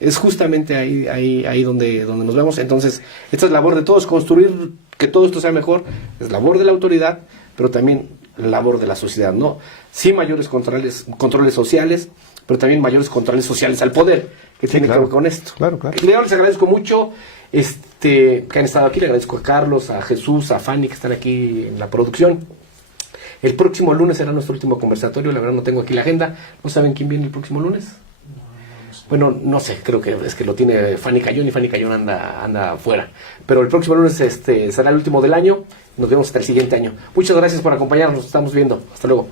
Es justamente ahí donde nos vemos. Entonces, esta es labor de todos, construir que todo esto sea mejor, es labor de la autoridad, pero también labor de la sociedad, ¿no? Sí, mayores controles sociales, pero también mayores controles sociales al poder, que tiene que ver con esto. Claro. Yo les agradezco mucho que han estado aquí. Le agradezco a Carlos, a Jesús, a Fanny, que están aquí en la producción. El próximo lunes será nuestro último conversatorio. La verdad no tengo aquí la agenda. ¿No saben quién viene el próximo lunes? Bueno, no sé, creo que es que lo tiene Fanny Cayón, y Fanny Cayón anda fuera. Pero el próximo lunes será el último del año. Nos vemos hasta el siguiente año. Muchas gracias por acompañarnos. Nos estamos viendo. Hasta luego.